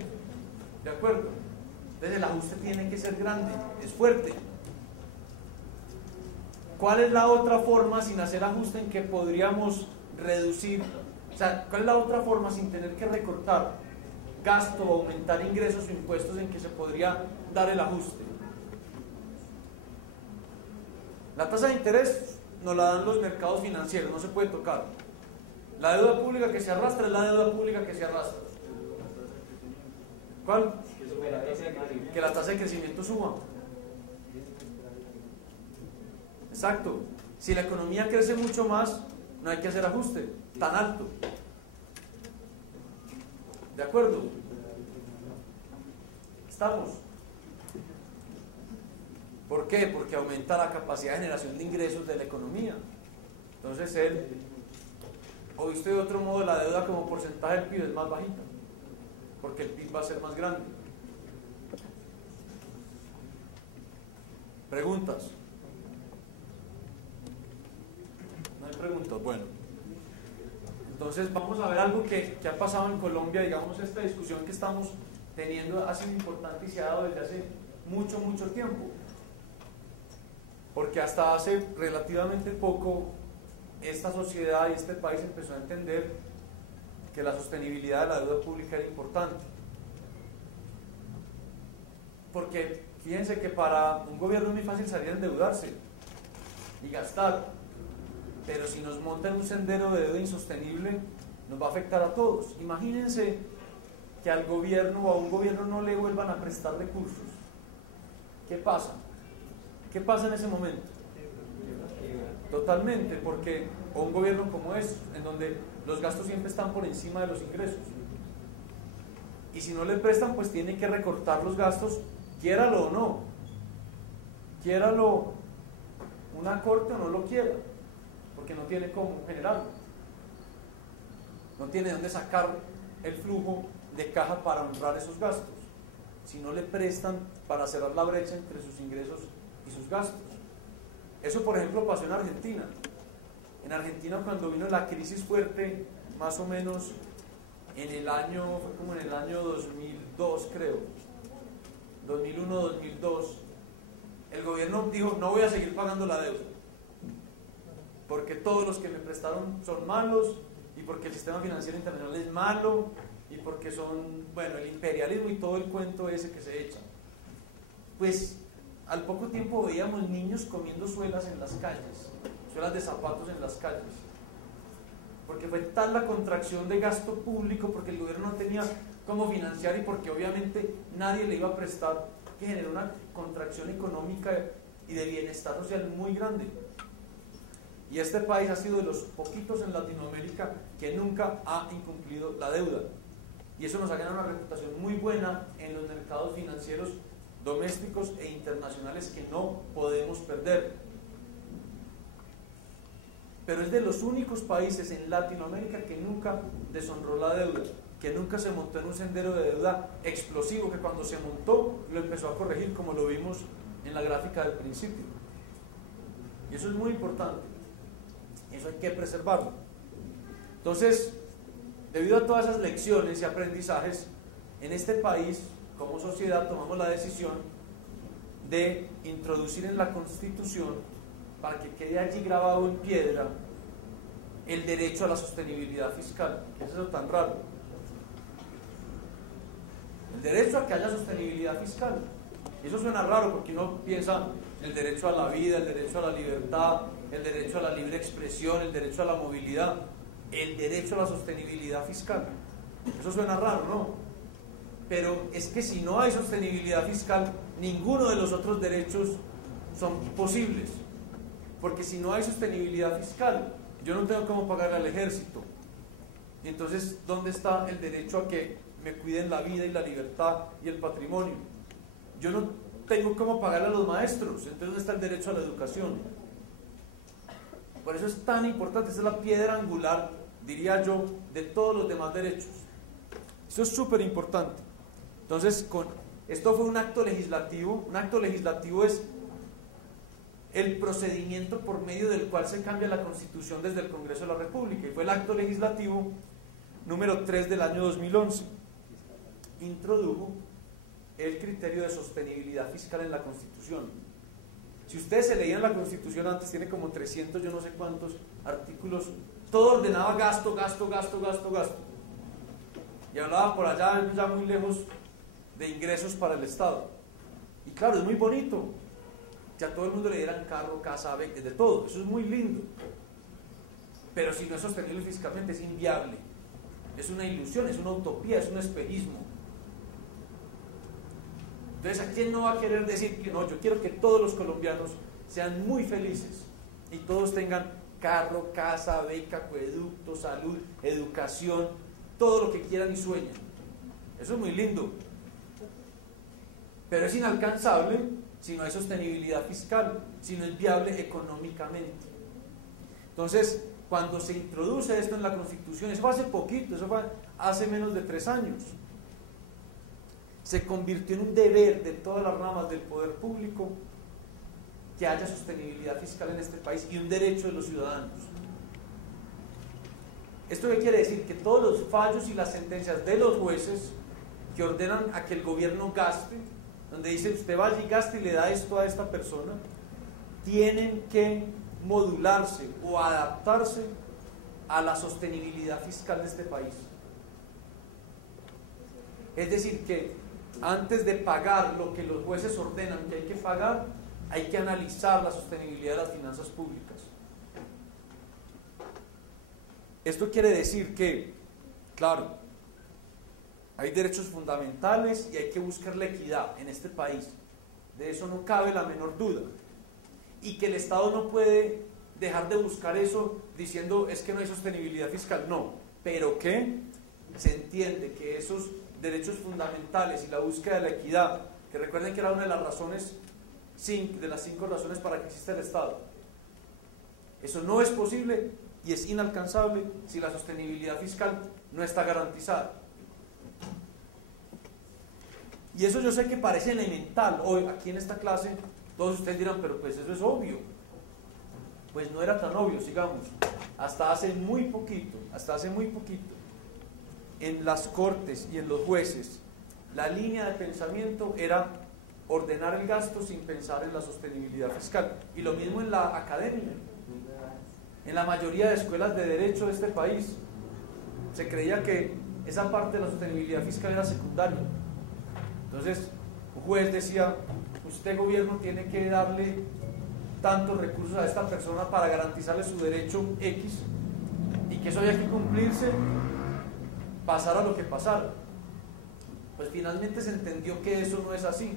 ¿De acuerdo? Entonces el ajuste tiene que ser grande, es fuerte. ¿Cuál es la otra forma sin hacer ajuste en que podríamos reducir? O sea, ¿cuál es la otra forma sin tener que recortar gasto o aumentar ingresos o impuestos en que se podría dar el ajuste? La tasa de interés nos la dan los mercados financieros, no se puede tocar. La deuda pública que se arrastra es la deuda pública que se arrastra. ¿Cuál? Que la tasa de crecimiento suba. Exacto. Si la economía crece mucho más, no hay que hacer ajuste tan alto. ¿De acuerdo? ¿Estamos? ¿Por qué? Porque aumenta la capacidad de generación de ingresos de la economía. Entonces o visto de otro modo, la deuda como porcentaje del PIB es más bajita, porque el PIB va a ser más grande. ¿Preguntas? ¿No hay preguntas? Bueno. Entonces vamos a ver algo que ha pasado en Colombia. Digamos, esta discusión que estamos teniendo ha sido importante y se ha dado desde hace mucho, mucho tiempo. Porque hasta hace relativamente poco esta sociedad y este país empezó a entender que la sostenibilidad de la deuda pública era importante. Porque fíjense que para un gobierno es muy fácil salir a endeudarse y gastar, pero si nos monta en un sendero de deuda insostenible, nos va a afectar a todos. Imagínense que al gobierno o a un gobierno no le vuelvan a prestar recursos. ¿Qué pasa? ¿Qué pasa en ese momento? Totalmente, porque o un gobierno como es, en donde los gastos siempre están por encima de los ingresos. Y si no le prestan, pues tiene que recortar los gastos, quiéralo o no. Quiéralo una corte o no lo quiera, porque no tiene cómo generarlo. No tiene de dónde sacar el flujo de caja para honrar esos gastos. Si no le prestan para cerrar la brecha entre sus ingresos y sus gastos. Eso, por ejemplo, pasó en Argentina. En Argentina, cuando vino la crisis fuerte, más o menos en el año, fue como en el año 2002, creo, 2001-2002, el gobierno dijo: no voy a seguir pagando la deuda, porque todos los que me prestaron son malos, y porque el sistema financiero internacional es malo, y porque son, bueno, el imperialismo y todo el cuento ese que se echa. Pues al poco tiempo veíamos niños comiendo suelas en las calles, suelas de zapatos en las calles, porque fue tal la contracción de gasto público, porque el gobierno no tenía cómo financiar y porque obviamente nadie le iba a prestar, que generó una contracción económica y de bienestar social muy grande. Y este país ha sido de los poquitos en Latinoamérica que nunca ha incumplido la deuda, y eso nos ha ganado una reputación muy buena en los mercados financieros domésticos e internacionales que no podemos perder. Pero es de los únicos países en Latinoamérica que nunca deshonró la deuda, que nunca se montó en un sendero de deuda explosivo, que cuando se montó lo empezó a corregir, como lo vimos en la gráfica del principio. Y eso es muy importante, eso hay que preservarlo. Entonces, debido a todas esas lecciones y aprendizajes, en este país, como sociedad, tomamos la decisión de introducir en la Constitución, para que quede allí grabado en piedra, el derecho a la sostenibilidad fiscal. ¿Qué es eso tan raro? El derecho a que haya sostenibilidad fiscal. Y eso suena raro porque uno piensa el derecho a la vida, el derecho a la libertad, el derecho a la libre expresión, el derecho a la movilidad, el derecho a la sostenibilidad fiscal. Eso suena raro, ¿no? Pero es que si no hay sostenibilidad fiscal, ninguno de los otros derechos son posibles. Porque si no hay sostenibilidad fiscal, yo no tengo cómo pagar al ejército. Y entonces, ¿dónde está el derecho a que me cuiden la vida y la libertad y el patrimonio? Yo no tengo cómo pagar a los maestros, entonces ¿dónde está el derecho a la educación? Por eso es tan importante, esa es la piedra angular, diría yo, de todos los demás derechos. Eso es súper importante. Entonces, esto fue un acto legislativo. Un acto legislativo es el procedimiento por medio del cual se cambia la Constitución desde el Congreso de la República, y fue el acto legislativo número 3 del año 2011. Introdujo el criterio de sostenibilidad fiscal en la Constitución. Si ustedes se leían la Constitución antes, tiene como 300, yo no sé cuántos artículos, todo ordenaba gasto, gasto, gasto, gasto, gasto. Y hablaba por allá, ya muy lejos, de ingresos para el Estado. Y claro, es muy bonito que a todo el mundo le dieran carro, casa, beca, de todo, eso es muy lindo. Pero si no es sostenible fiscalmente, es inviable. Es una ilusión, es una utopía, es un espejismo. Entonces, ¿a quién no va a querer decir que no? Yo quiero que todos los colombianos sean muy felices y todos tengan carro, casa, beca, acueducto, salud, educación, todo lo que quieran y sueñen. Eso es muy lindo. Pero es inalcanzable si no hay sostenibilidad fiscal, si no es viable económicamente. Entonces, cuando se introduce esto en la Constitución, eso fue hace poquito, eso fue hace menos de 3 años, se convirtió en un deber de todas las ramas del poder público que haya sostenibilidad fiscal en este país y un derecho de los ciudadanos. ¿Esto qué quiere decir? Que todos los fallos y las sentencias de los jueces que ordenan a que el gobierno gaste, donde dice usted vaya y gaste y le da esto a esta persona, tienen que modularse o adaptarse a la sostenibilidad fiscal de este país. Es decir, que antes de pagar lo que los jueces ordenan que hay que pagar, hay que analizar la sostenibilidad de las finanzas públicas. Esto quiere decir que, claro, hay derechos fundamentales y hay que buscar la equidad en este país. De eso no cabe la menor duda. Y que el Estado no puede dejar de buscar eso diciendo es que no hay sostenibilidad fiscal. No, pero que se entiende que esos derechos fundamentales y la búsqueda de la equidad, que recuerden que era una de las razones, de las 5 razones para que exista el Estado. Eso no es posible y es inalcanzable si la sostenibilidad fiscal no está garantizada. Y eso yo sé que parece elemental. Hoy, aquí en esta clase, todos ustedes dirán, pero pues eso es obvio. Pues no era tan obvio, sigamos. Hasta hace muy poquito, en las cortes y en los jueces, la línea de pensamiento era ordenar el gasto sin pensar en la sostenibilidad fiscal. Y lo mismo en la academia. En la mayoría de escuelas de derecho de este país, se creía que esa parte de la sostenibilidad fiscal era secundaria. Entonces, un juez decía, usted gobierno tiene que darle tantos recursos a esta persona para garantizarle su derecho X, y que eso había que cumplirse, pasara lo que pasara. Pues finalmente se entendió que eso no es así,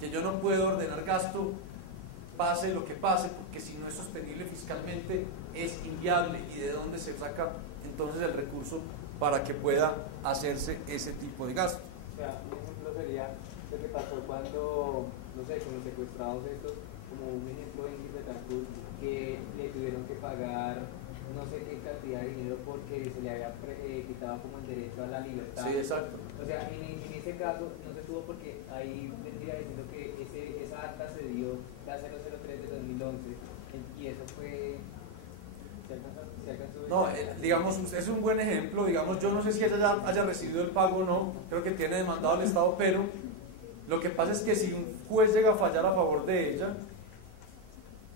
que yo no puedo ordenar gasto pase lo que pase, porque si no es sostenible fiscalmente es inviable. ¿Y de dónde se saca entonces el recurso para que pueda hacerse ese tipo de gasto? O sea, un ejemplo sería lo que pasó cuando, no sé, con los secuestrados estos, como un ejemplo en Betancourt, que le tuvieron que pagar no sé qué cantidad de dinero porque se le había quitado como el derecho a la libertad. Sí, exacto. O sea, en ese caso no se tuvo porque ahí vendría diciendo que esa acta se dio la 003 de 2011 y eso fue... ¿Se alcanzó? No, digamos, es un buen ejemplo, digamos, yo no sé si ella haya recibido el pago o no, creo que tiene demandado al Estado, pero lo que pasa es que si un juez llega a fallar a favor de ella,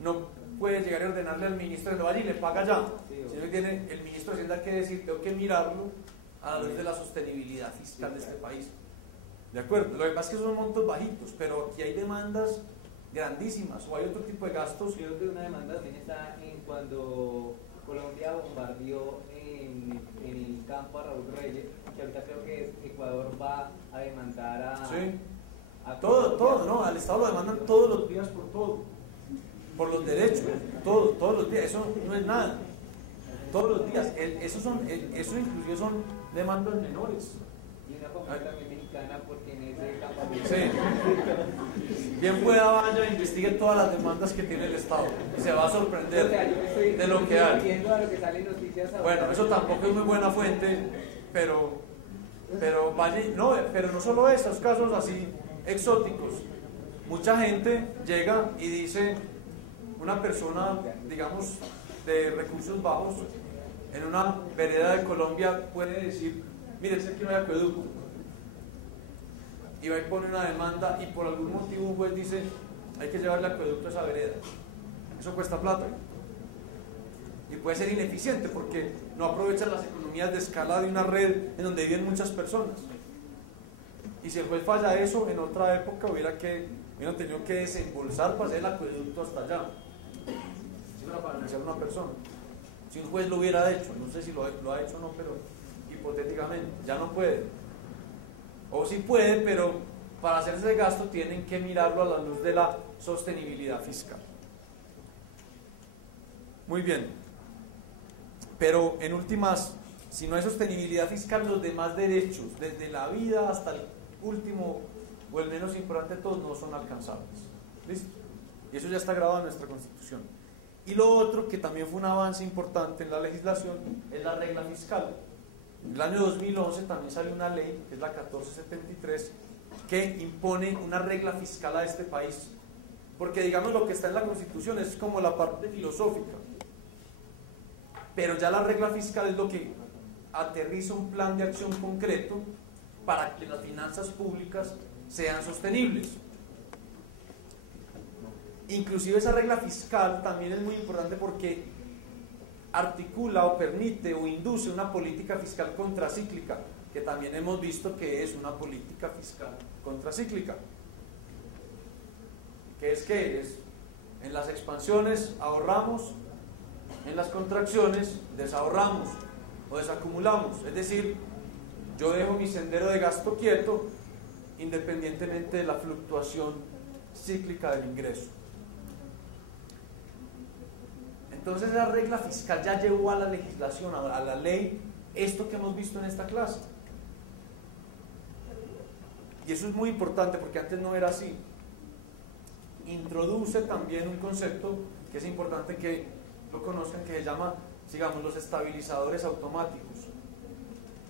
no puede llegar a ordenarle al ministro de vaya y le paga ya, sino que tiene el ministro de Hacienda que decir, tengo que mirarlo a la luz de la sostenibilidad fiscal de este país. ¿De acuerdo? Lo que pasa es que son montos bajitos, pero aquí hay demandas grandísimas, o hay otro tipo de gastos. Creo que una demanda también está en cuando Colombia bombardeó en el campo a Raúl Reyes, que ahorita creo que Ecuador va a demandar a... Sí. a Todo, ¿no? Al Estado lo demandan todos los días por todo. Por los derechos, todos los días, eso no es nada. Todos los días, eso inclusive son demandas menores. Y una compañía también mexicana porque en ese campamento... Sí. Bien pueda vaya e investigue todas las demandas que tiene el Estado. Se va a sorprender de lo que hay. A lo que sale en noticias ahora. Bueno, eso tampoco es muy buena fuente, pero vaya, no, pero no solo esos casos así exóticos. Mucha gente llega y dice, una persona, digamos, de recursos bajos, en una vereda de Colombia puede decir, mire, es que no hay acueducto. Y va y pone una demanda y por algún motivo un juez dice, hay que llevarle acueducto a esa vereda. Eso cuesta plata. Y puede ser ineficiente porque no aprovechan las economías de escala de una red en donde viven muchas personas. Y si el juez falla eso, en otra época hubieran tenido que desembolsar para hacer el acueducto hasta allá. Si fuera para beneficiar a una persona. Si un juez lo hubiera hecho, no sé si lo ha hecho o no, pero hipotéticamente, ya no puede. O sí puede, pero para hacer ese gasto tienen que mirarlo a la luz de la sostenibilidad fiscal. Muy bien. Pero en últimas, si no hay sostenibilidad fiscal, los demás derechos, desde la vida hasta el último o el menos importante de todos, no son alcanzables. ¿Listo? Y eso ya está grabado en nuestra Constitución. Y lo otro, que también fue un avance importante en la legislación, es la regla fiscal. En el año 2011 también salió una ley, que es la 1473, que impone una regla fiscal a este país. Porque digamos lo que está en la Constitución es como la parte filosófica. Pero ya la regla fiscal es lo que aterriza un plan de acción concreto para que las finanzas públicas sean sostenibles. Inclusive esa regla fiscal también es muy importante porque articula o permite o induce una política fiscal contracíclica, que también hemos visto que es una política fiscal contracíclica. ¿Qué es en las expansiones ahorramos, en las contracciones desahorramos o desacumulamos, es decir, yo dejo mi sendero de gasto quieto independientemente de la fluctuación cíclica del ingreso. Entonces la regla fiscal ya llevó a la legislación, a la ley, esto que hemos visto en esta clase. Y eso es muy importante porque antes no era así. Introduce también un concepto que es importante que lo conozcan, que se llama, digamos, los estabilizadores automáticos.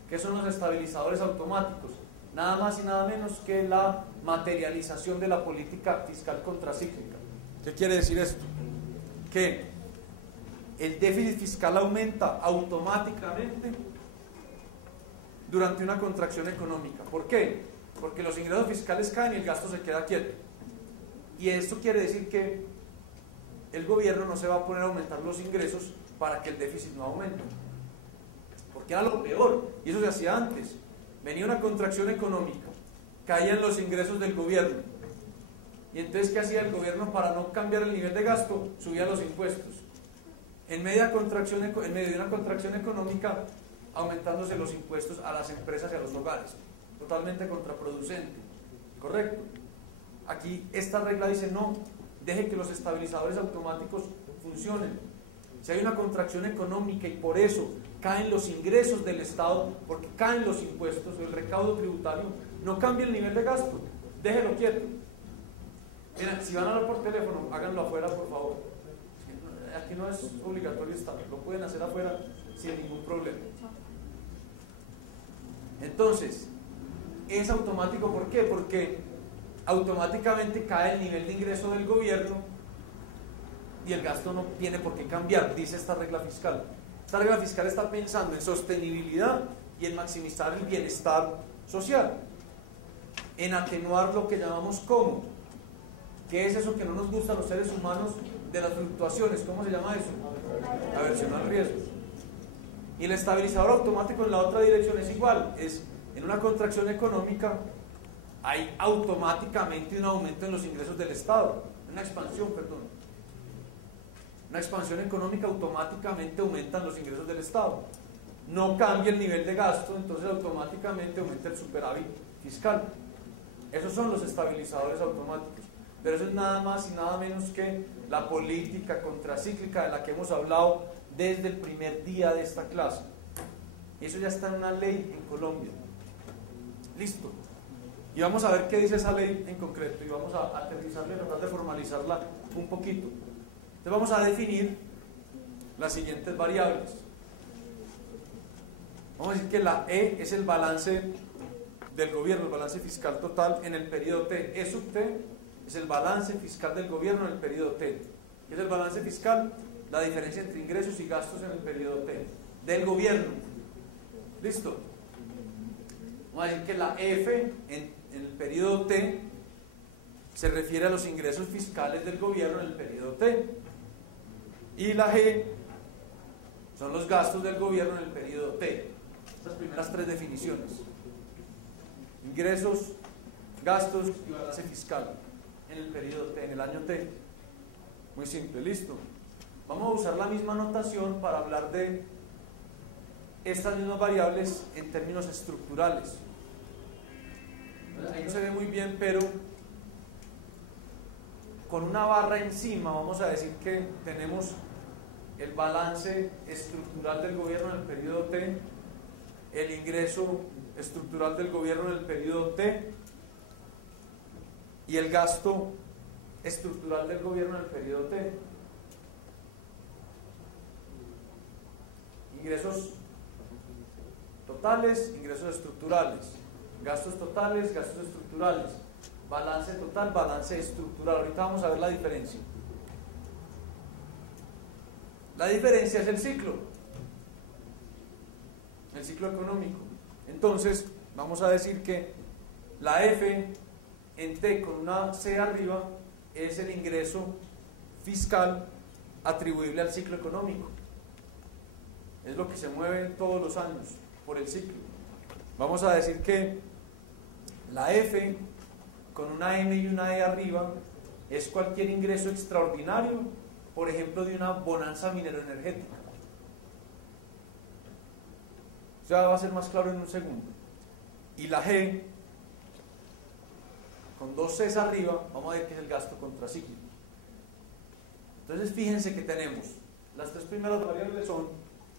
¿Qué son los estabilizadores automáticos? Nada más y nada menos que la materialización de la política fiscal contracíclica. ¿Qué quiere decir esto? Que el déficit fiscal aumenta automáticamente durante una contracción económica. ¿Por qué? Porque los ingresos fiscales caen y el gasto se queda quieto. Y esto quiere decir que el gobierno no se va a poner a aumentar los ingresos para que el déficit no aumente. Porque era lo peor, y eso se hacía antes. Venía una contracción económica, caían los ingresos del gobierno. Y entonces, ¿qué hacía el gobierno para no cambiar el nivel de gasto? Subía los impuestos. En medio de una contracción económica, aumentándose los impuestos a las empresas y a los hogares. Totalmente contraproducente. ¿Correcto? Aquí esta regla dice no, deje que los estabilizadores automáticos funcionen. Si hay una contracción económica y por eso caen los ingresos del Estado, porque caen los impuestos, el recaudo tributario, no cambia el nivel de gasto. déjelo quieto. Miren, si van a hablar por teléfono, háganlo afuera, por favor. Aquí no es obligatorio estar, lo pueden hacer afuera sin ningún problema. Entonces, es automático, ¿por qué? Porque automáticamente cae el nivel de ingreso del gobierno y el gasto no tiene por qué cambiar, dice esta regla fiscal. Esta regla fiscal está pensando en sostenibilidad y en maximizar el bienestar social, en atenuar lo que llamamos como, ¿qué es eso que no nos gusta a los seres humanos de las fluctuaciones? ¿Cómo se llama eso? Aversión al riesgo. Y el estabilizador automático en la otra dirección es igual, es en una contracción económica hay automáticamente un aumento en los ingresos del Estado, una expansión, perdón. Una expansión económica, automáticamente aumentan los ingresos del Estado. No cambia el nivel de gasto, entonces automáticamente aumenta el superávit fiscal. Esos son los estabilizadores automáticos. Pero eso es nada más y nada menos que la política contracíclica de la que hemos hablado desde el primer día de esta clase. Eso ya está en una ley en Colombia. Listo. Y vamos a ver qué dice esa ley en concreto y vamos a aterrizarla y tratar de formalizarla un poquito. Entonces vamos a definir las siguientes variables. Vamos a decir que la E es el balance del gobierno, el balance fiscal total en el periodo T. E sub T es el balance fiscal del gobierno en el periodo T. ¿Qué es el balance fiscal? La diferencia entre ingresos y gastos en el periodo T. Del gobierno. ¿Listo? Vamos a decir que la F en el periodo T se refiere a los ingresos fiscales del gobierno en el periodo T. Y la G son los gastos del gobierno en el periodo T. Estas primeras tres definiciones. Ingresos, gastos y balance fiscal en el periodo T, en el año T. Muy simple, listo. Vamos a usar la misma notación para hablar de estas mismas variables en términos estructurales. Ahí no se ve muy bien, pero con una barra encima vamos a decir que tenemos el balance estructural del gobierno en el periodo T, el ingreso estructural del gobierno en el periodo T y el gasto estructural del gobierno en el periodo T. Ingresos totales, ingresos estructurales, gastos totales, gastos estructurales, balance total, balance estructural. Ahorita vamos a ver la diferencia. La diferencia es el ciclo económico. Entonces, vamos a decir que la F en T con una C arriba es el ingreso fiscal atribuible al ciclo económico. Es lo que se mueve todos los años por el ciclo. Vamos a decir que la F con una M y una E arriba es cualquier ingreso extraordinario, por ejemplo, de una bonanza mineroenergética. Ya va a ser más claro en un segundo. Y la G con dos Cs arriba, vamos a ver que es el gasto contracíclico. Entonces fíjense que tenemos las tres primeras variables son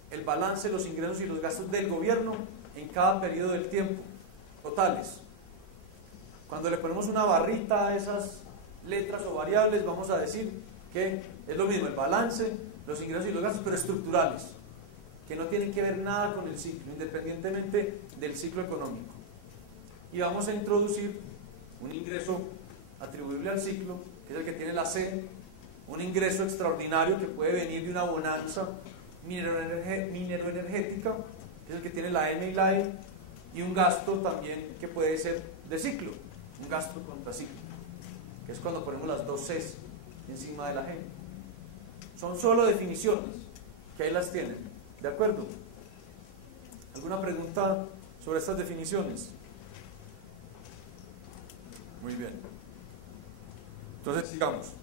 el balance, los ingresos y los gastos del gobierno en cada periodo del tiempo, totales. Cuando le ponemos una barrita a esas letras o variables, vamos a decir que es lo mismo, el balance, los ingresos y los gastos, pero estructurales, que no tienen que ver nada con el ciclo, independientemente del ciclo económico. Y vamos a introducir un ingreso atribuible al ciclo, que es el que tiene la C, un ingreso extraordinario que puede venir de una bonanza mineroenergética, que es el que tiene la M y la E, y un gasto también que puede ser de ciclo, un gasto contracíclico, que es cuando ponemos las dos Cs encima de la G. Son solo definiciones, que ahí las tienen, ¿de acuerdo? ¿Alguna pregunta sobre estas definiciones? Muy bien. Entonces, sigamos.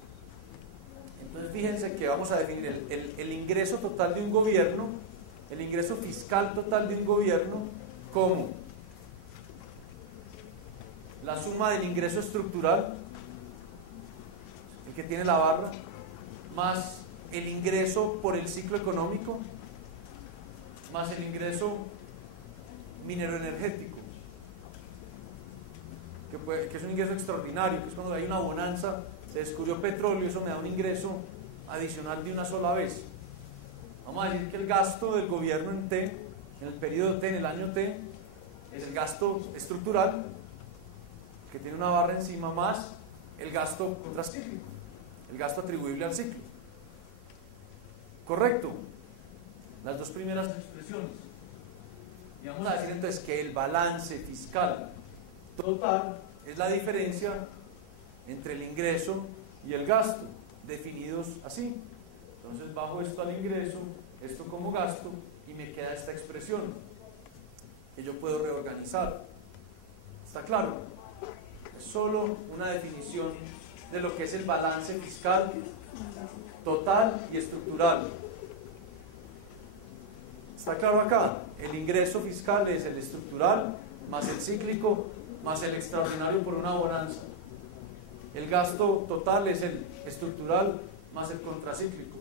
Entonces, fíjense que vamos a definir el ingreso total de un gobierno, el ingreso fiscal total de un gobierno, como la suma del ingreso estructural, el que tiene la barra, más el ingreso por el ciclo económico, más el ingreso mineroenergético. que es un ingreso extraordinario, que es cuando hay una bonanza, se descubrió petróleo, eso me da un ingreso adicional de una sola vez. Vamos a decir que el gasto del gobierno en T, en el periodo T, en el año T, es el gasto estructural, que tiene una barra encima, más el gasto contracíclico, el gasto atribuible al ciclo. Correcto, las dos primeras expresiones. Y vamos a decir entonces que el balance fiscal total es la diferencia entre el ingreso y el gasto, definidos así. Entonces bajo esto al ingreso, esto como gasto, y me queda esta expresión que yo puedo reorganizar. ¿Está claro? Es solo una definición de lo que es el balance fiscal total y estructural. ¿Está claro acá? El ingreso fiscal es el estructural más el cíclico más el extraordinario por una bonanza. El gasto total es el estructural más el contracíclico.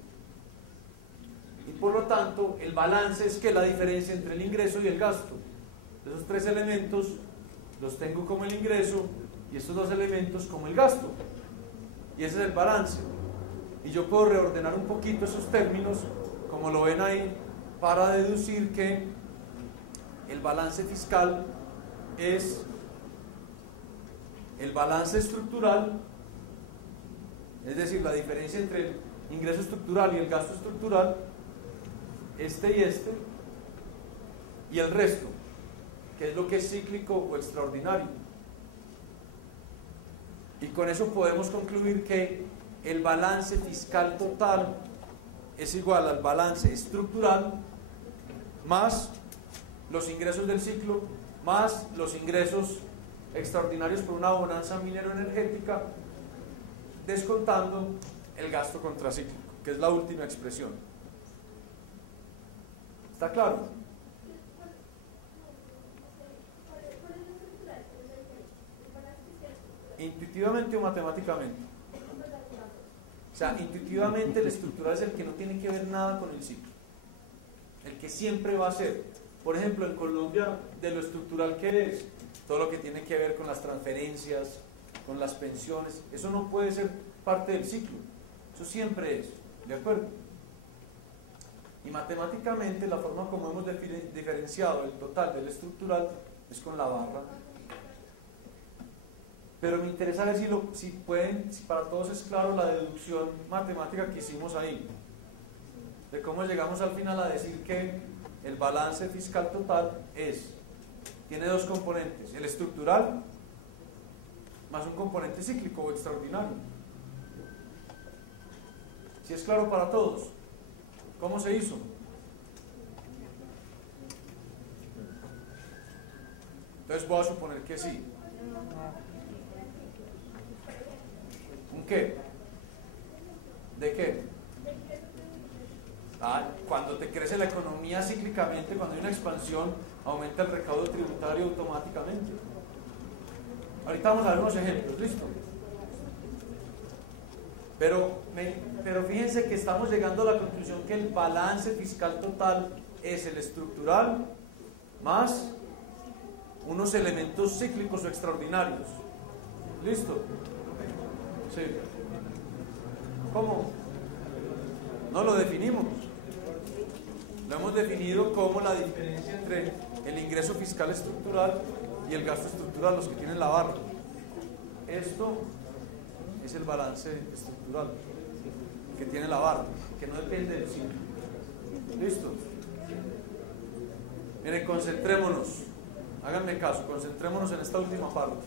Y por lo tanto, el balance es que la diferencia entre el ingreso y el gasto. Esos tres elementos los tengo como el ingreso y estos dos elementos como el gasto. Y ese es el balance. Y yo puedo reordenar un poquito esos términos, como lo ven ahí, para deducir que el balance fiscal es el balance estructural, es decir, la diferencia entre el ingreso estructural y el gasto estructural, este, y el resto, que es lo que es cíclico o extraordinario. Y con eso podemos concluir que el balance fiscal total es igual al balance estructural más los ingresos del ciclo más los ingresos extraordinarios por una bonanza minero-energética, descontando el gasto contracíclico, que es la última expresión. ¿Está claro? Intuitivamente o matemáticamente. O sea, intuitivamente el estructural es el que no tiene que ver nada con el ciclo, el que siempre va a ser. Por ejemplo, en Colombia, de lo estructural que es todo lo que tiene que ver con las transferencias, con las pensiones, eso no puede ser parte del ciclo, eso siempre es, ¿de acuerdo? Y matemáticamente la forma como hemos diferenciado el total del estructural es con la barra. Pero me interesa ver si para todos es claro la deducción matemática que hicimos ahí, de cómo llegamos al final a decir que el balance fiscal total tiene dos componentes, el estructural más un componente cíclico o extraordinario. ¿Sí es claro para todos? ¿Cómo se hizo? Entonces voy a suponer que sí. ¿Un qué? ¿De qué? Cuando te crece la economía cíclicamente, cuando hay una expansión, aumenta el recaudo tributario automáticamente. Ahorita vamos a ver unos ejemplos, ¿listo? Pero fíjense que estamos llegando a la conclusión que el balance fiscal total es el estructural más unos elementos cíclicos o extraordinarios. ¿Listo? Sí. ¿Cómo? No lo definimos. Lo hemos definido como la diferencia entre el ingreso fiscal estructural y el gasto estructural, los que tienen la barra. Esto es el balance estructural que tiene la barra, que no depende del ciclo. ¿Listo? Miren, concentrémonos. Háganme caso, concentrémonos en esta última parte.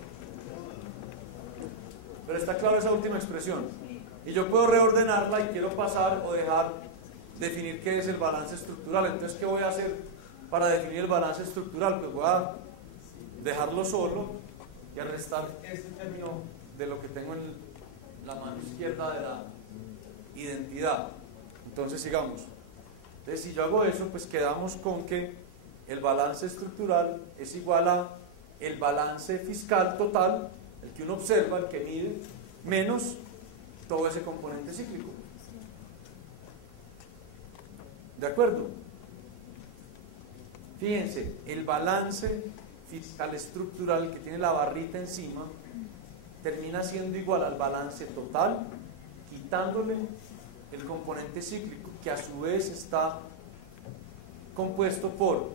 Pero está claro esa última expresión. Y yo puedo reordenarla y quiero pasar o definir qué es el balance estructural. Entonces, ¿qué voy a hacer para definir el balance estructural? Pues voy a dejarlo solo y a restar este término de lo que tengo en la mano izquierda de la identidad. Entonces, sigamos. Entonces, si yo hago eso, pues quedamos con que el balance estructural es igual a el balance fiscal total, el que uno observa, el que mide, menos todo ese componente cíclico. ¿De acuerdo? Fíjense, el balance fiscal estructural, que tiene la barrita encima, termina siendo igual al balance total, quitándole el componente cíclico, que a su vez está compuesto por,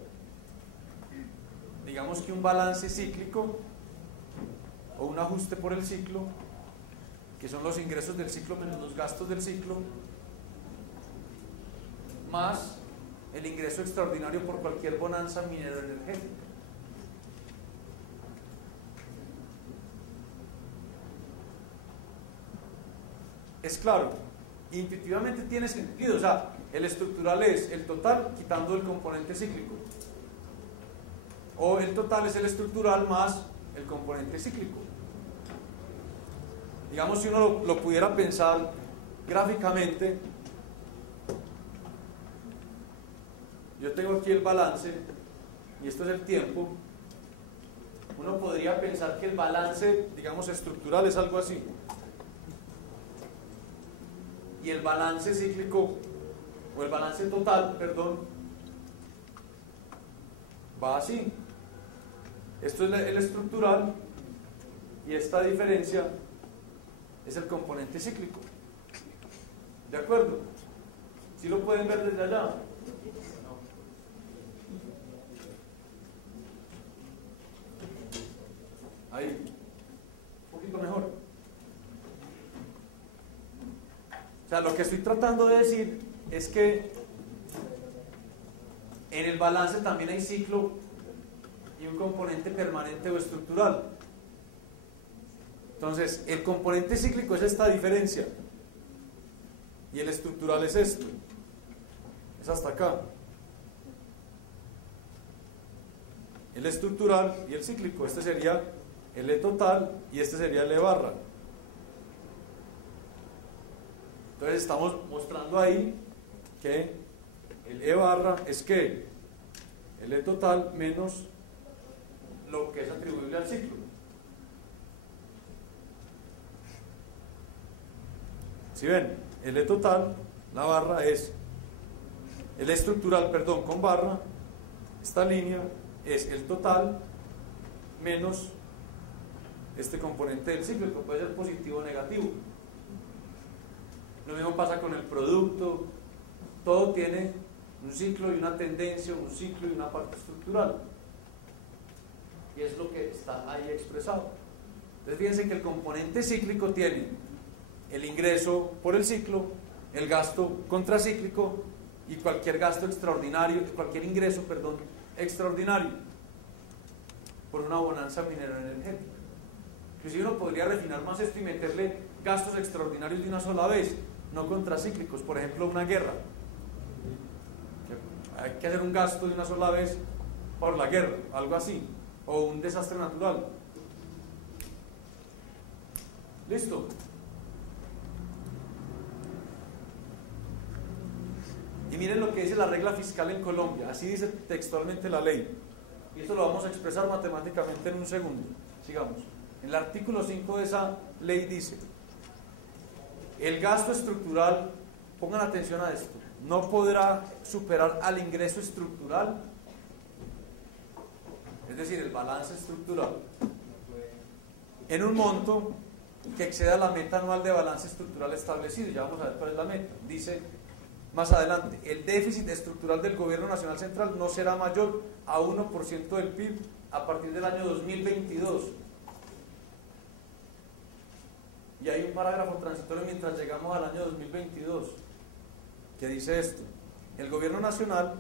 digamos que un balance cíclico o un ajuste por el ciclo, que son los ingresos del ciclo menos los gastos del ciclo, más el ingreso extraordinario por cualquier bonanza minero-energética. Es claro, intuitivamente tiene sentido, o sea, el estructural es el total quitando el componente cíclico, o el total es el estructural más el componente cíclico. Digamos, si uno lo pudiera pensar gráficamente, yo tengo aquí el balance y esto es el tiempo. Uno podría pensar que el balance, digamos, estructural es algo así, y el balance cíclico, o el balance total, perdón, va así. Esto es el estructural y esta diferencia es el componente cíclico. ¿De acuerdo? ¿Sí lo pueden ver desde allá? Ahí, un poquito mejor. O sea, lo que estoy tratando de decir es que en el balance también hay ciclo y un componente permanente o estructural. Entonces, el componente cíclico es esta diferencia y el estructural es esto, es hasta acá. El estructural y el cíclico, este sería el E total y este sería el E barra. Entonces estamos mostrando ahí que el E barra es que el E total menos lo que es atribuible al ciclo. Si ven, el E total, la barra es el estructural, perdón, con barra, esta línea es el total menos este componente del ciclo, que puede ser positivo o negativo. Lo mismo pasa con el producto, todo tiene un ciclo y una tendencia, un ciclo y una parte estructural. Y es lo que está ahí expresado. Entonces fíjense que el componente cíclico tiene el ingreso por el ciclo, el gasto contracíclico y cualquier gasto extraordinario, cualquier ingreso, perdón, extraordinario por una bonanza minero-energética. Inclusive uno podría refinar más esto y meterle gastos extraordinarios de una sola vez, no contracíclicos, por ejemplo una guerra. Hay que hacer un gasto de una sola vez por la guerra, algo así, o un desastre natural. ¿Listo? Y miren lo que dice la regla fiscal en Colombia, así dice textualmente la ley. Y esto lo vamos a expresar matemáticamente en un segundo. Sigamos. El artículo 5 de esa ley dice: el gasto estructural, pongan atención a esto, no podrá superar al ingreso estructural, es decir, el balance estructural, en un monto que exceda la meta anual de balance estructural establecido. Ya vamos a ver cuál es la meta. Dice más adelante: el déficit estructural del Gobierno Nacional Central no será mayor a 1% del PIB a partir del año 2022. Y hay un parágrafo transitorio mientras llegamos al año 2022 que dice esto: el Gobierno Nacional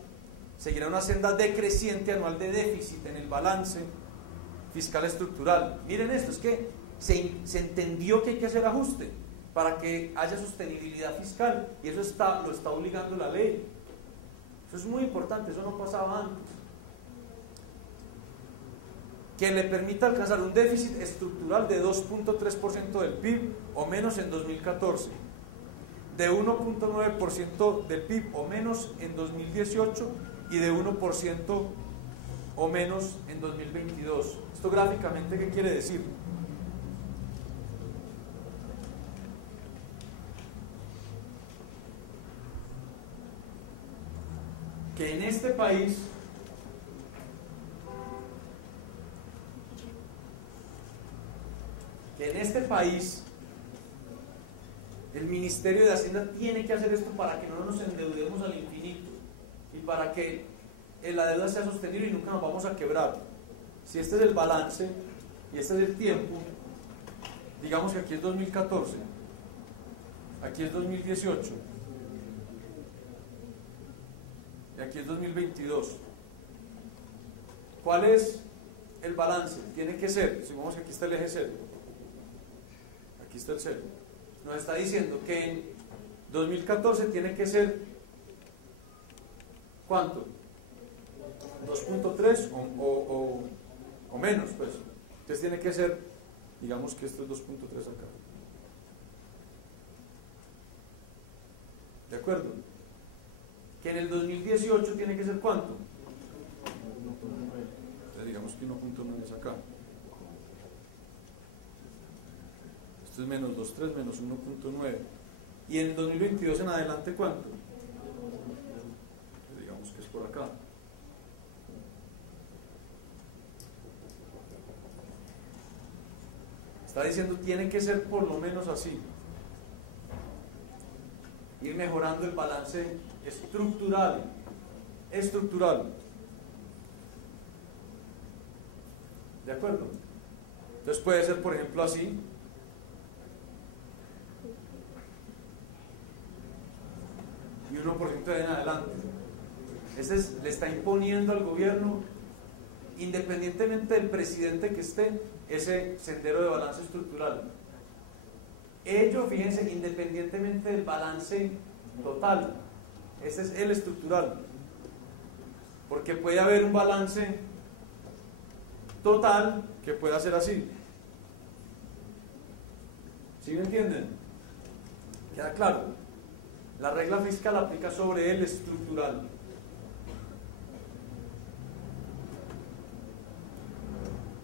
seguirá una senda decreciente anual de déficit en el balance fiscal estructural. Miren esto, es que se entendió que hay que hacer ajuste para que haya sostenibilidad fiscal, y eso lo está obligando la ley. Eso es muy importante, eso no pasaba antes. Que le permita alcanzar un déficit estructural de 2.3% del PIB o menos en 2014, de 1.9% del PIB o menos en 2018 y de 1% o menos en 2022. ¿Esto gráficamente qué quiere decir? Que en este país que en este país el Ministerio de Hacienda tiene que hacer esto para que no nos endeudemos al infinito y para que la deuda sea sostenible y nunca nos vamos a quebrar. Si este es el balance y este es el tiempo, digamos que aquí es 2014, aquí es 2018 y aquí es 2022. ¿Cuál es el balance? Tiene que ser, supongamos que aquí está el eje 0, aquí está el 0. Nos está diciendo que en 2014 tiene que ser ¿cuánto? 2.3 o menos, pues. Entonces tiene que ser, digamos que esto es 2.3 acá. ¿De acuerdo? Que en el 2018 tiene que ser ¿cuánto? Entonces digamos que 1.9 es acá. Esto es menos 2.3 menos 1.9. Y en el 2022 en adelante ¿cuánto? Entonces digamos que es por acá. Está diciendo tiene que ser por lo menos así. Ir mejorando el balance estructural. ¿De acuerdo? Entonces puede ser, por ejemplo, así. Y 1% de en adelante. Le está imponiendo al gobierno, independientemente del presidente que esté, ese sendero de balance estructural. Ello, fíjense, independientemente del balance total. Ese es el estructural. Porque puede haber un balance total que pueda ser así. ¿Sí me entienden? ¿Queda claro? La regla fiscal aplica sobre el estructural.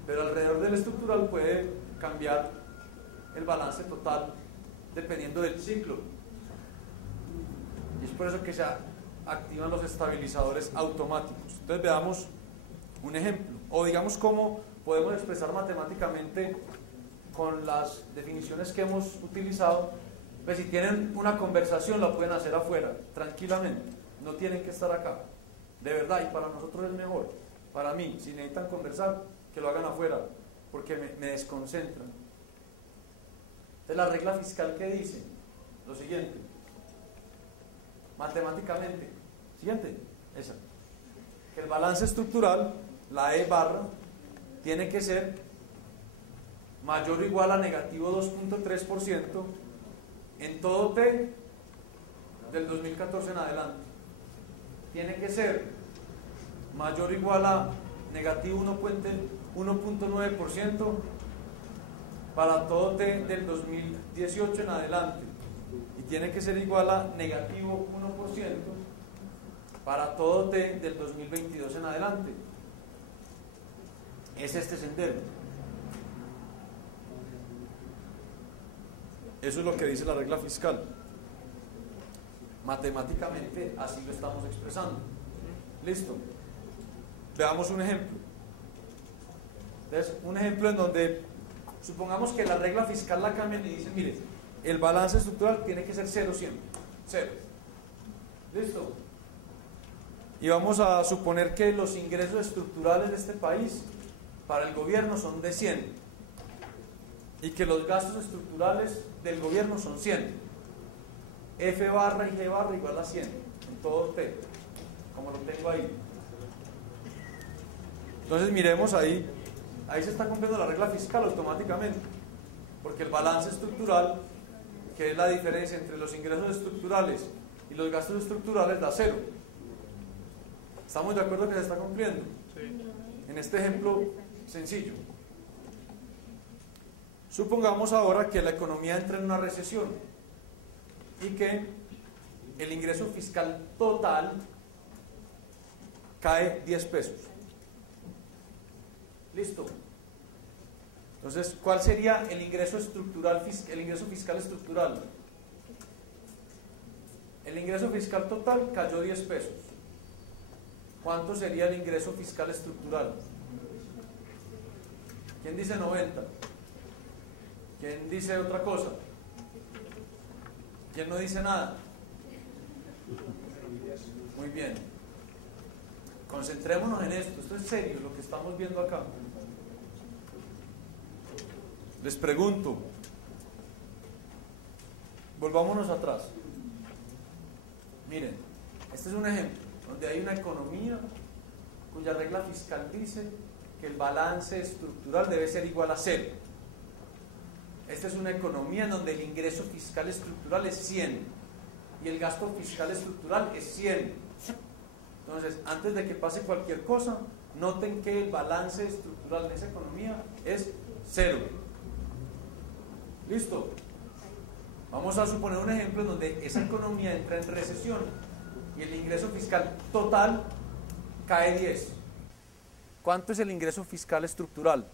Pero alrededor del estructural puede cambiar el balance total dependiendo del ciclo. Y es por eso que se activan los estabilizadores automáticos. Entonces veamos un ejemplo. O digamos cómo podemos expresar matemáticamente con las definiciones que hemos utilizado. Pues si tienen una conversación la pueden hacer afuera, tranquilamente. No tienen que estar acá. De verdad, y para nosotros es mejor. Para mí, si necesitan conversar, que lo hagan afuera, porque me desconcentran. Entonces la regla fiscal que dice lo siguiente, matemáticamente, siguiente, esa, que el balance estructural, la E barra, tiene que ser mayor o igual a negativo 2.3% en todo T del 2014 en adelante. Tiene que ser mayor o igual a negativo 1.9% para todo T del 2018 en adelante. Y tiene que ser igual a negativo 1% para todo T del 2022 en adelante. Es este sendero. Eso es lo que dice la regla fiscal. Matemáticamente así lo estamos expresando. Listo. Veamos un ejemplo. Entonces, un ejemplo en donde supongamos que la regla fiscal la cambian y dicen, mire, el balance estructural tiene que ser 0 siempre. 0. Listo. Y vamos a suponer que los ingresos estructurales de este país para el gobierno son de 100 y que los gastos estructurales del gobierno son 100. F barra y G barra igual a 100 en todo T, como lo tengo ahí. Entonces miremos ahí se está cumpliendo la regla fiscal automáticamente, porque el balance estructural, que es la diferencia entre los ingresos estructurales y los gastos estructurales, da 0. ¿Estamos de acuerdo que se está cumpliendo? Sí. En este ejemplo sencillo. Supongamos ahora que la economía entra en una recesión y que el ingreso fiscal total cae 10 pesos. Listo. Entonces, ¿cuál sería el ingreso estructural, el ingreso fiscal estructural? El ingreso fiscal total cayó 10 pesos. ¿Cuánto sería el ingreso fiscal estructural? ¿Quién dice 90? ¿Quién dice otra cosa? ¿Quién no dice nada? Muy bien. Concentrémonos en esto es serio lo que estamos viendo acá. Les pregunto, volvámonos atrás. Miren, este es un ejemplo donde hay una economía cuya regla fiscal dice que el balance estructural debe ser igual a 0. Esta es una economía en donde el ingreso fiscal estructural es 100 y el gasto fiscal estructural es 100. Entonces, antes de que pase cualquier cosa, noten que el balance estructural de esa economía es 0. ¿Listo? Vamos a suponer un ejemplo en donde esa economía entra en recesión y el ingreso fiscal total cae 10. ¿Cuánto es el ingreso fiscal estructural?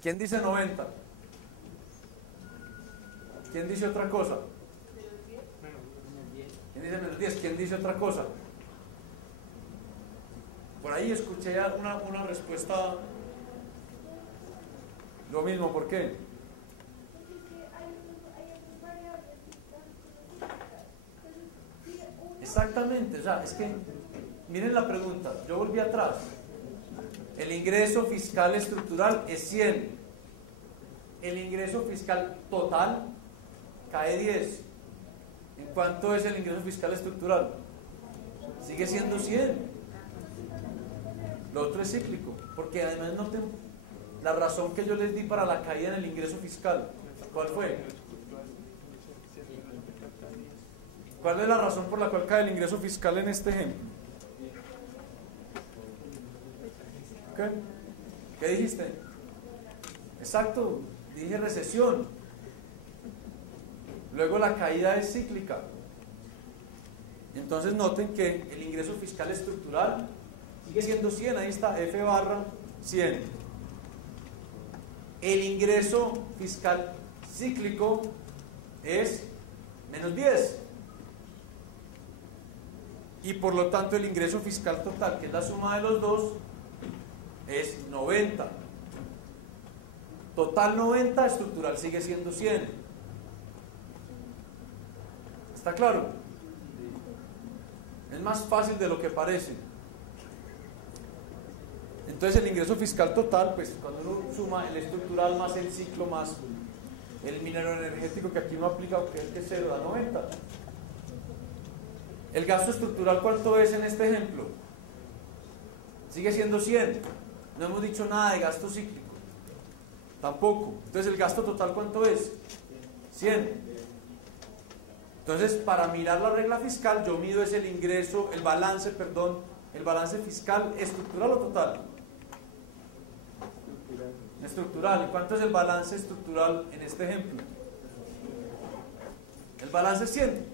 ¿Quién dice 90? ¿Quién dice otra cosa? ¿Quién dice menos 10? ¿Quién dice otra cosa? Por ahí escuché una respuesta. Lo mismo, ¿por qué? Exactamente, o sea, es que miren la pregunta, yo volví atrás. El ingreso fiscal estructural es 100. El ingreso fiscal total cae 10. ¿En cuánto es el ingreso fiscal estructural? Sigue siendo 100. Lo otro es cíclico, porque además noten la razón que yo les di para la caída en el ingreso fiscal. ¿Cuál fue? ¿Cuál es la razón por la cual cae el ingreso fiscal en este ejemplo? ¿Qué? ¿Qué dijiste? Exacto, dije recesión. Luego la caída es cíclica. Entonces noten que el ingreso fiscal estructural sigue siendo 100, ahí está, F barra 100. El ingreso fiscal cíclico es menos 10. Y por lo tanto el ingreso fiscal total, que es la suma de los dos, es 90. Total 90, estructural sigue siendo 100. ¿Está claro? Es más fácil de lo que parece. Entonces el ingreso fiscal total, pues cuando uno suma el estructural más el ciclo más el minero energético que aquí uno aplica, que es 0, da 90. ¿El gasto estructural cuánto es en este ejemplo? Sigue siendo 100. No hemos dicho nada de gasto cíclico. Tampoco. Entonces, ¿el gasto total cuánto es? 100. Entonces, para mirar la regla fiscal, yo mido es el ingreso, el balance fiscal estructural o total. Estructural. ¿Y cuánto es el balance estructural en este ejemplo? El balance es 100.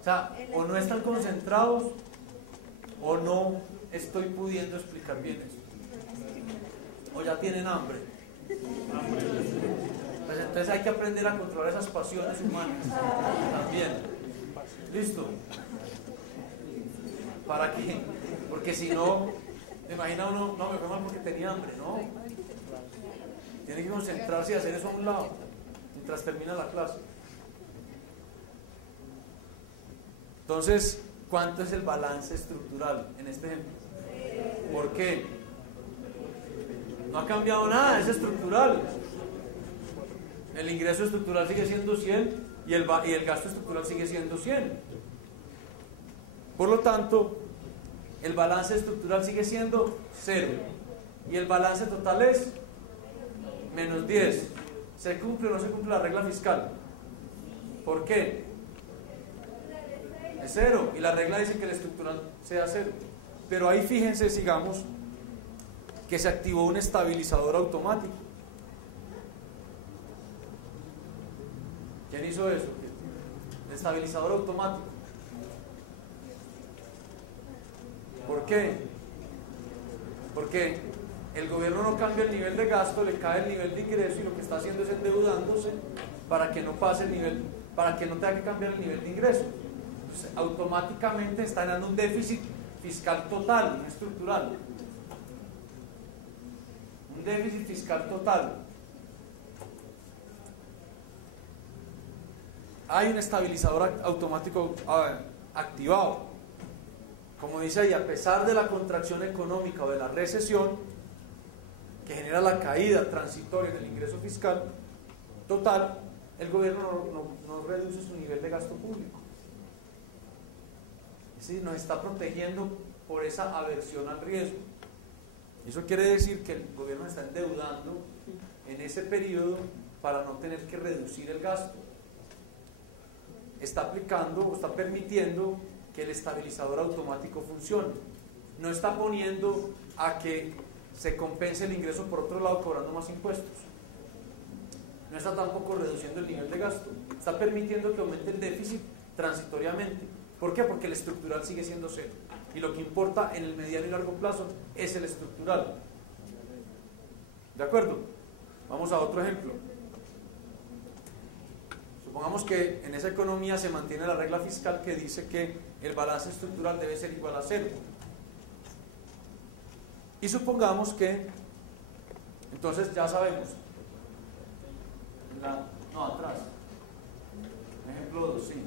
O sea, o no están concentrados o no estoy pudiendo explicar bien esto. O ya tienen hambre. Pues entonces hay que aprender a controlar esas pasiones humanas también. ¿Listo? ¿Para qué? Porque si no, me imagina uno, no, me fue mal porque tenía hambre, ¿no? Tiene que concentrarse y hacer eso a un lado mientras termina la clase. Entonces, ¿cuánto es el balance estructural en este ejemplo? ¿Por qué? No ha cambiado nada, es estructural. El ingreso estructural sigue siendo 100 y el gasto estructural sigue siendo 100. Por lo tanto, el balance estructural sigue siendo 0 y el balance total es menos 10. ¿Se cumple o no se cumple la regla fiscal? ¿Por qué? Es 0 y la regla dice que el estructural sea 0. Pero ahí fíjense, sigamos, que se activó un estabilizador automático. ¿Quién hizo eso? El estabilizador automático. ¿Por qué? Porque el gobierno no cambia el nivel de gasto, le cae el nivel de ingreso y lo que está haciendo es endeudándose para que no pase el nivel, para que no tenga que cambiar el nivel de ingreso. Entonces, automáticamente está dando un déficit fiscal total, no estructural. Un déficit fiscal total. Hay un estabilizador automático activado. Como dice ahí, a pesar de la contracción económica o de la recesión que genera la caída transitoria en el ingreso fiscal total, el gobierno no reduce su nivel de gasto público. Es decir, nos está protegiendo por esa aversión al riesgo. Eso quiere decir que el gobierno está endeudando en ese periodo para no tener que reducir el gasto. Está aplicando o está permitiendo que el estabilizador automático funcione. No está poniendo a que se compense el ingreso por otro lado cobrando más impuestos. No está tampoco reduciendo el nivel de gasto. Está permitiendo que aumente el déficit transitoriamente. ¿Por qué? Porque el estructural sigue siendo cero. Y lo que importa en el mediano y largo plazo es el estructural. ¿De acuerdo? Vamos a otro ejemplo. Supongamos que en esa economía se mantiene la regla fiscal que dice que el balance estructural debe ser igual a cero. Y supongamos que, entonces ya sabemos, atrás, ejemplo 2, sí.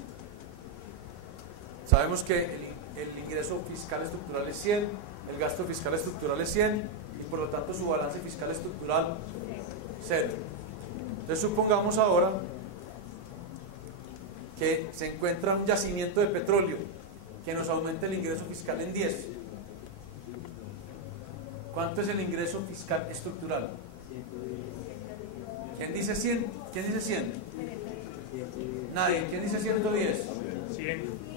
Sabemos que el ingreso fiscal estructural es 100, el gasto fiscal estructural es 100 y por lo tanto su balance fiscal estructural 0. Entonces supongamos ahora que se encuentra un yacimiento de petróleo que nos aumente el ingreso fiscal en 10. ¿Cuánto es el ingreso fiscal estructural? ¿Quién dice 100? ¿Quién dice 100? Nadie. ¿Quién dice 110? 100.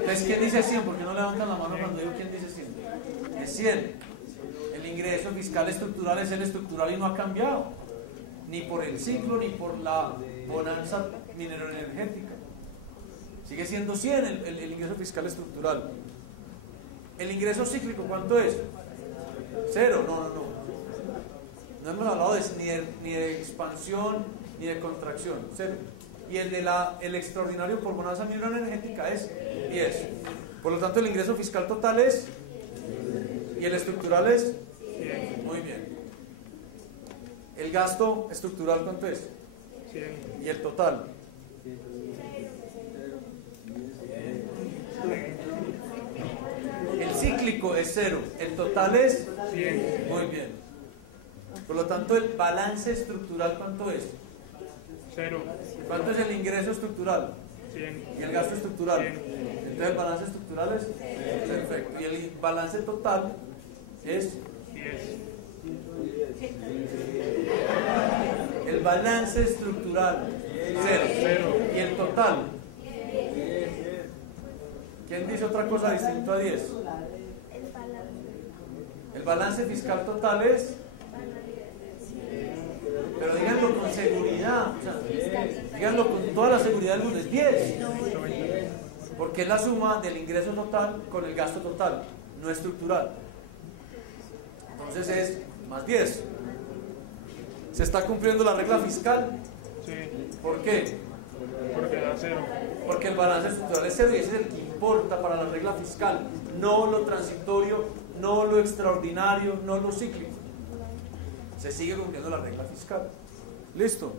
Entonces, ¿quién dice 100? ¿Por qué no levantan la mano cuando digo quién dice 100? Es 100. El ingreso fiscal estructural es el estructural y no ha cambiado. Ni por el ciclo, ni por la bonanza mineroenergética. Sigue siendo 100 el ingreso fiscal estructural. ¿El ingreso cíclico cuánto es? 0. No hemos hablado ni de expansión ni de contracción. 0. Y el extraordinario por bonanza mineroenergética es 10. Por lo tanto, el ingreso fiscal total es y el estructural es 100. Muy bien. ¿El gasto estructural cuánto es? 100. ¿Y el total? El cíclico es 0. El total es 100. Muy bien. Por lo tanto, el balance estructural ¿cuánto es? 0. ¿Cuánto es el ingreso estructural? 100. ¿Y el gasto estructural? 100. Entonces el balance estructural es perfecto. Y el balance total es 10. el balance estructural 0. ¿Y el total? ¿Quién dice otra cosa distinta a 10? El balance fiscal total es, pero díganlo con seguridad, o sea, díganlo con toda la seguridad del mundo, es 10. Porque es la suma del ingreso total con el gasto total, no estructural. Entonces es más 10. ¿Se está cumpliendo la regla fiscal? Sí. ¿Por qué? Porque da 0. Porque el balance estructural es 0 y ese es el que importa para la regla fiscal, no lo transitorio, no lo extraordinario, no lo cíclico. Se sigue cumpliendo la regla fiscal. ¿Listo?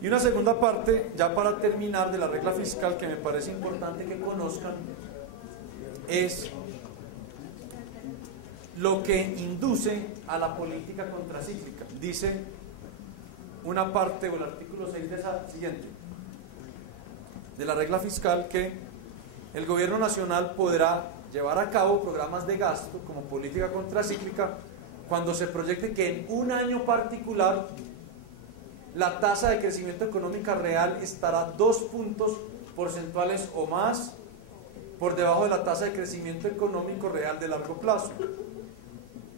Y una segunda parte, ya para terminar, de la regla fiscal que me parece importante que conozcan, es lo que induce a la política contracíclica. Dice una parte o el artículo 6 de esa siguiente, de la regla fiscal, que el gobierno nacional podrá llevar a cabo programas de gasto como política contracíclica cuando se proyecte que en un año particular la tasa de crecimiento económica real estará 2 puntos porcentuales o más por debajo de la tasa de crecimiento económico real de largo plazo.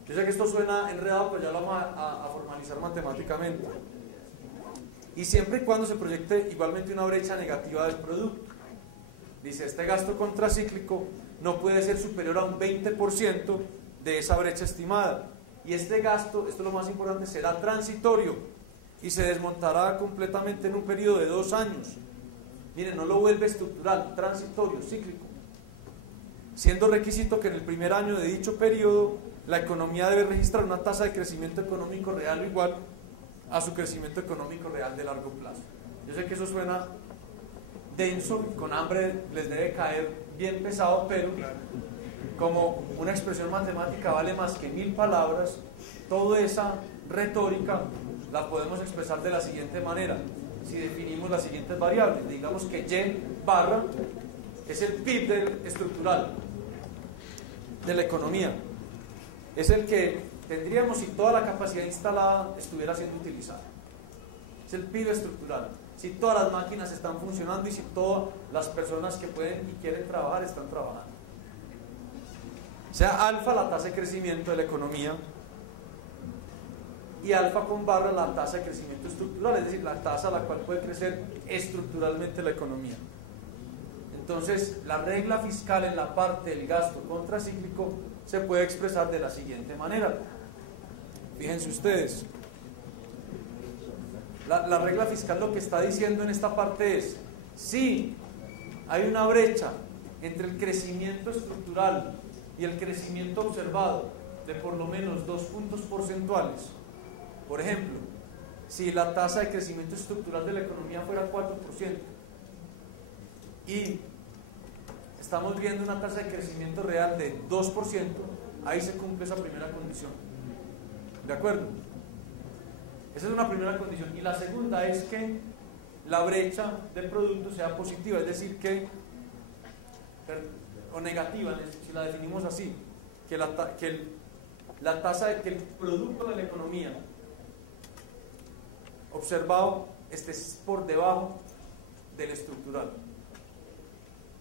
Yo sé que esto suena enredado, pero ya lo vamos a formalizar matemáticamente. Y siempre y cuando se proyecte igualmente una brecha negativa del producto. Dice, este gasto contracíclico no puede ser superior a un 20% de esa brecha estimada. Y este gasto, esto es lo más importante, será transitorio y se desmontará completamente en un periodo de 2 años. Mire, no lo vuelve estructural, transitorio, cíclico, siendo requisito que en el primer año de dicho periodo la economía debe registrar una tasa de crecimiento económico real o igual a su crecimiento económico real de largo plazo. Yo sé que eso suena denso, con hambre les debe caer bien pesado, pero como una expresión matemática vale más que 1000 palabras, toda esa retórica la podemos expresar de la siguiente manera. Si definimos las siguientes variables, digamos que Y barra es el PIB estructural de la economía, es el que tendríamos si toda la capacidad instalada estuviera siendo utilizada, es el PIB estructural, si todas las máquinas están funcionando y si todas las personas que pueden y quieren trabajar están trabajando. O sea, alfa la tasa de crecimiento de la economía y alfa con barra la tasa de crecimiento estructural, es decir, la tasa a la cual puede crecer estructuralmente la economía. Entonces, la regla fiscal en la parte del gasto contracíclico se puede expresar de la siguiente manera. Fíjense ustedes, la regla fiscal lo que está diciendo en esta parte es, si hay una brecha entre el crecimiento estructural y el crecimiento observado de por lo menos 2 puntos porcentuales, por ejemplo, si la tasa de crecimiento estructural de la economía fuera 4% y estamos viendo una tasa de crecimiento real de 2%, ahí se cumple esa primera condición. ¿De acuerdo? Esa es una primera condición. Y la segunda es que la brecha del producto sea positiva, es decir, o negativa, si la definimos así, que la tasa de que el producto de la economía observado esté por debajo del estructural.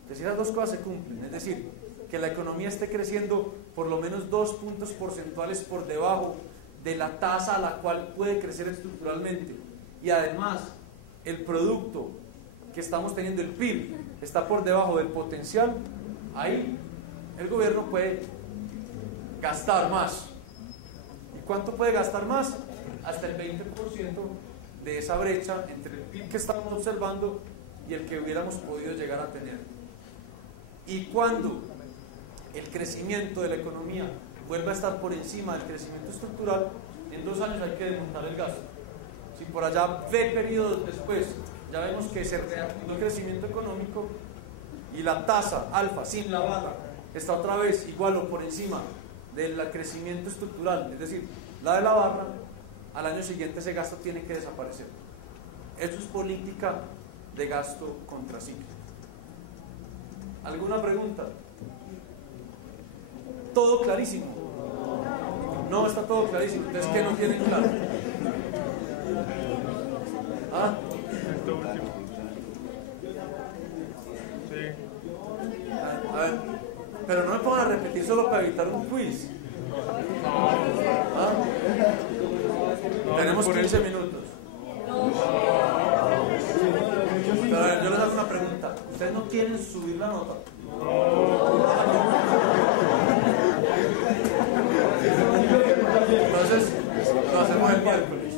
Entonces esas dos cosas se cumplen, es decir, que la economía esté creciendo por lo menos 2 puntos porcentuales por debajo de la tasa a la cual puede crecer estructuralmente, y además el producto que estamos teniendo, el PIB, está por debajo del potencial. Ahí el gobierno puede gastar más. ¿Y cuánto puede gastar más? Hasta el 20% de esa brecha entre el PIB que estamos observando y el que hubiéramos podido llegar a tener. Y cuando el crecimiento de la economía vuelva a estar por encima del crecimiento estructural, en 2 años hay que desmontar el gasto. Si por allá ve periodos después, ya vemos que se reactivó el crecimiento económico y la tasa alfa sin la barra está otra vez igual o por encima del crecimiento estructural, es decir, la de la barra, al año siguiente ese gasto tiene que desaparecer. Eso es política de gasto contracíclico. ¿Alguna pregunta? ¿Todo clarísimo? No, está todo clarísimo. Entonces, ¿qué no tienen claro? ¿Ah? Esto último. Sí. A ver, pero no me pongan a repetir solo para evitar un quiz. ¿Ah? Tenemos 15 minutos. A ver, yo les hago una pregunta. ¿Ustedes no quieren subir la nota? Entonces, lo hacemos el miércoles.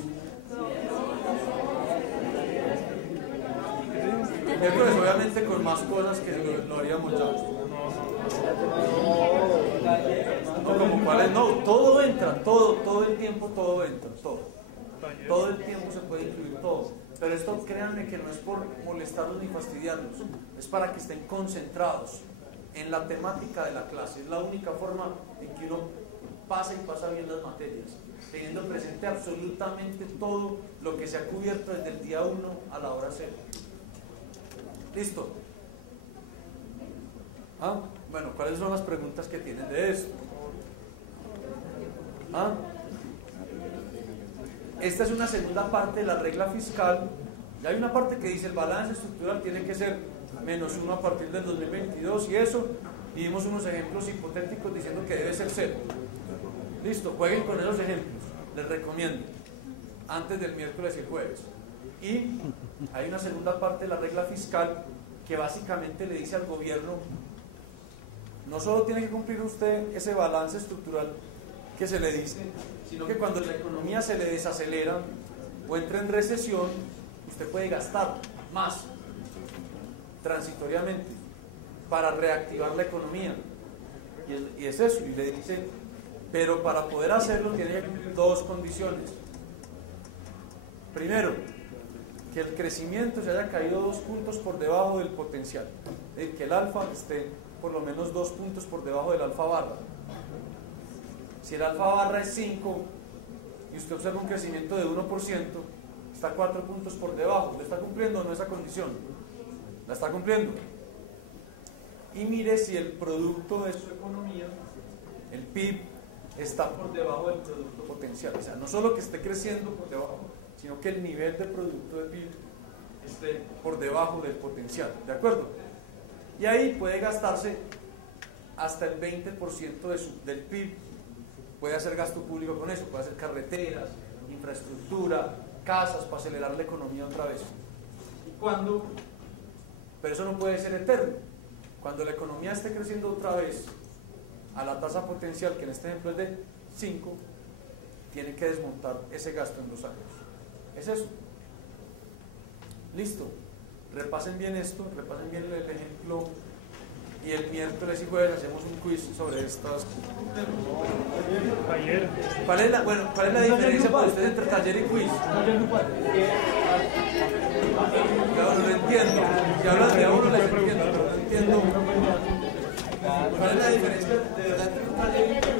Miércoles, obviamente, con más cosas que lo haríamos ya. No, como cuáles, no, todo entra, todo el tiempo, todo entra, todo el tiempo se puede incluir todo, pero esto créanme que no es por molestarlos ni fastidiarlos, es para que estén concentrados en la temática de la clase. Es la única forma en que uno pasa y pasa bien las materias, teniendo presente absolutamente todo lo que se ha cubierto desde el día 1 a la hora 0. ¿Listo? ¿Ah? Bueno, ¿cuáles son las preguntas que tienen de esto? ¿Ah? Esta es una segunda parte de la regla fiscal. Ya hay una parte que dice el balance estructural tiene que ser -1 a partir del 2022 y eso, y dimos unos ejemplos hipotéticos diciendo que debe ser 0. Listo, jueguen con esos ejemplos, les recomiendo, antes del miércoles y el jueves. Y hay una segunda parte de la regla fiscal que básicamente le dice al gobierno: no solo tiene que cumplir usted ese balance estructural que se le dice, sino que cuando la economía se le desacelera o entra en recesión, usted puede gastar más. transitoriamente para reactivar la economía. Y es eso, y le dice, pero para poder hacerlo tiene que cumplir dos condiciones. Primero, que el crecimiento se haya caído 2 puntos por debajo del potencial, es decir, que el alfa esté por lo menos 2 puntos por debajo del alfa barra. Si el alfa barra es 5 y usted observa un crecimiento de 1%, está 4 puntos por debajo. ¿Le está cumpliendo o no esa condición? La está cumpliendo. Y mire si el producto de su economía, el PIB, está por debajo del producto potencial. O sea, no solo que esté creciendo por debajo, sino que el nivel de producto de PIB esté por debajo del potencial. ¿De acuerdo? Y ahí puede gastarse hasta el 20% del PIB. Puede hacer gasto público con eso, puede hacer carreteras, infraestructura, casas para acelerar la economía otra vez. Pero eso no puede ser eterno. Cuando la economía esté creciendo otra vez a la tasa potencial, que en este ejemplo es de 5, tiene que desmontar ese gasto en 2 años. Es eso. Listo. Repasen bien esto, repasen bien el ejemplo. Y el miércoles y jueves hacemos un quiz sobre estas. Taller. ¿Cuál es la diferencia para ustedes entre taller y quiz? Claro, no entiendo. Si hablan de uno, les entiendo, pero no entiendo. ¿Cuál es la diferencia de verdad entre un taller y un quiz?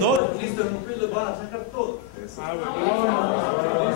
No, listo, en un quiz los van a sacar todo. Bueno.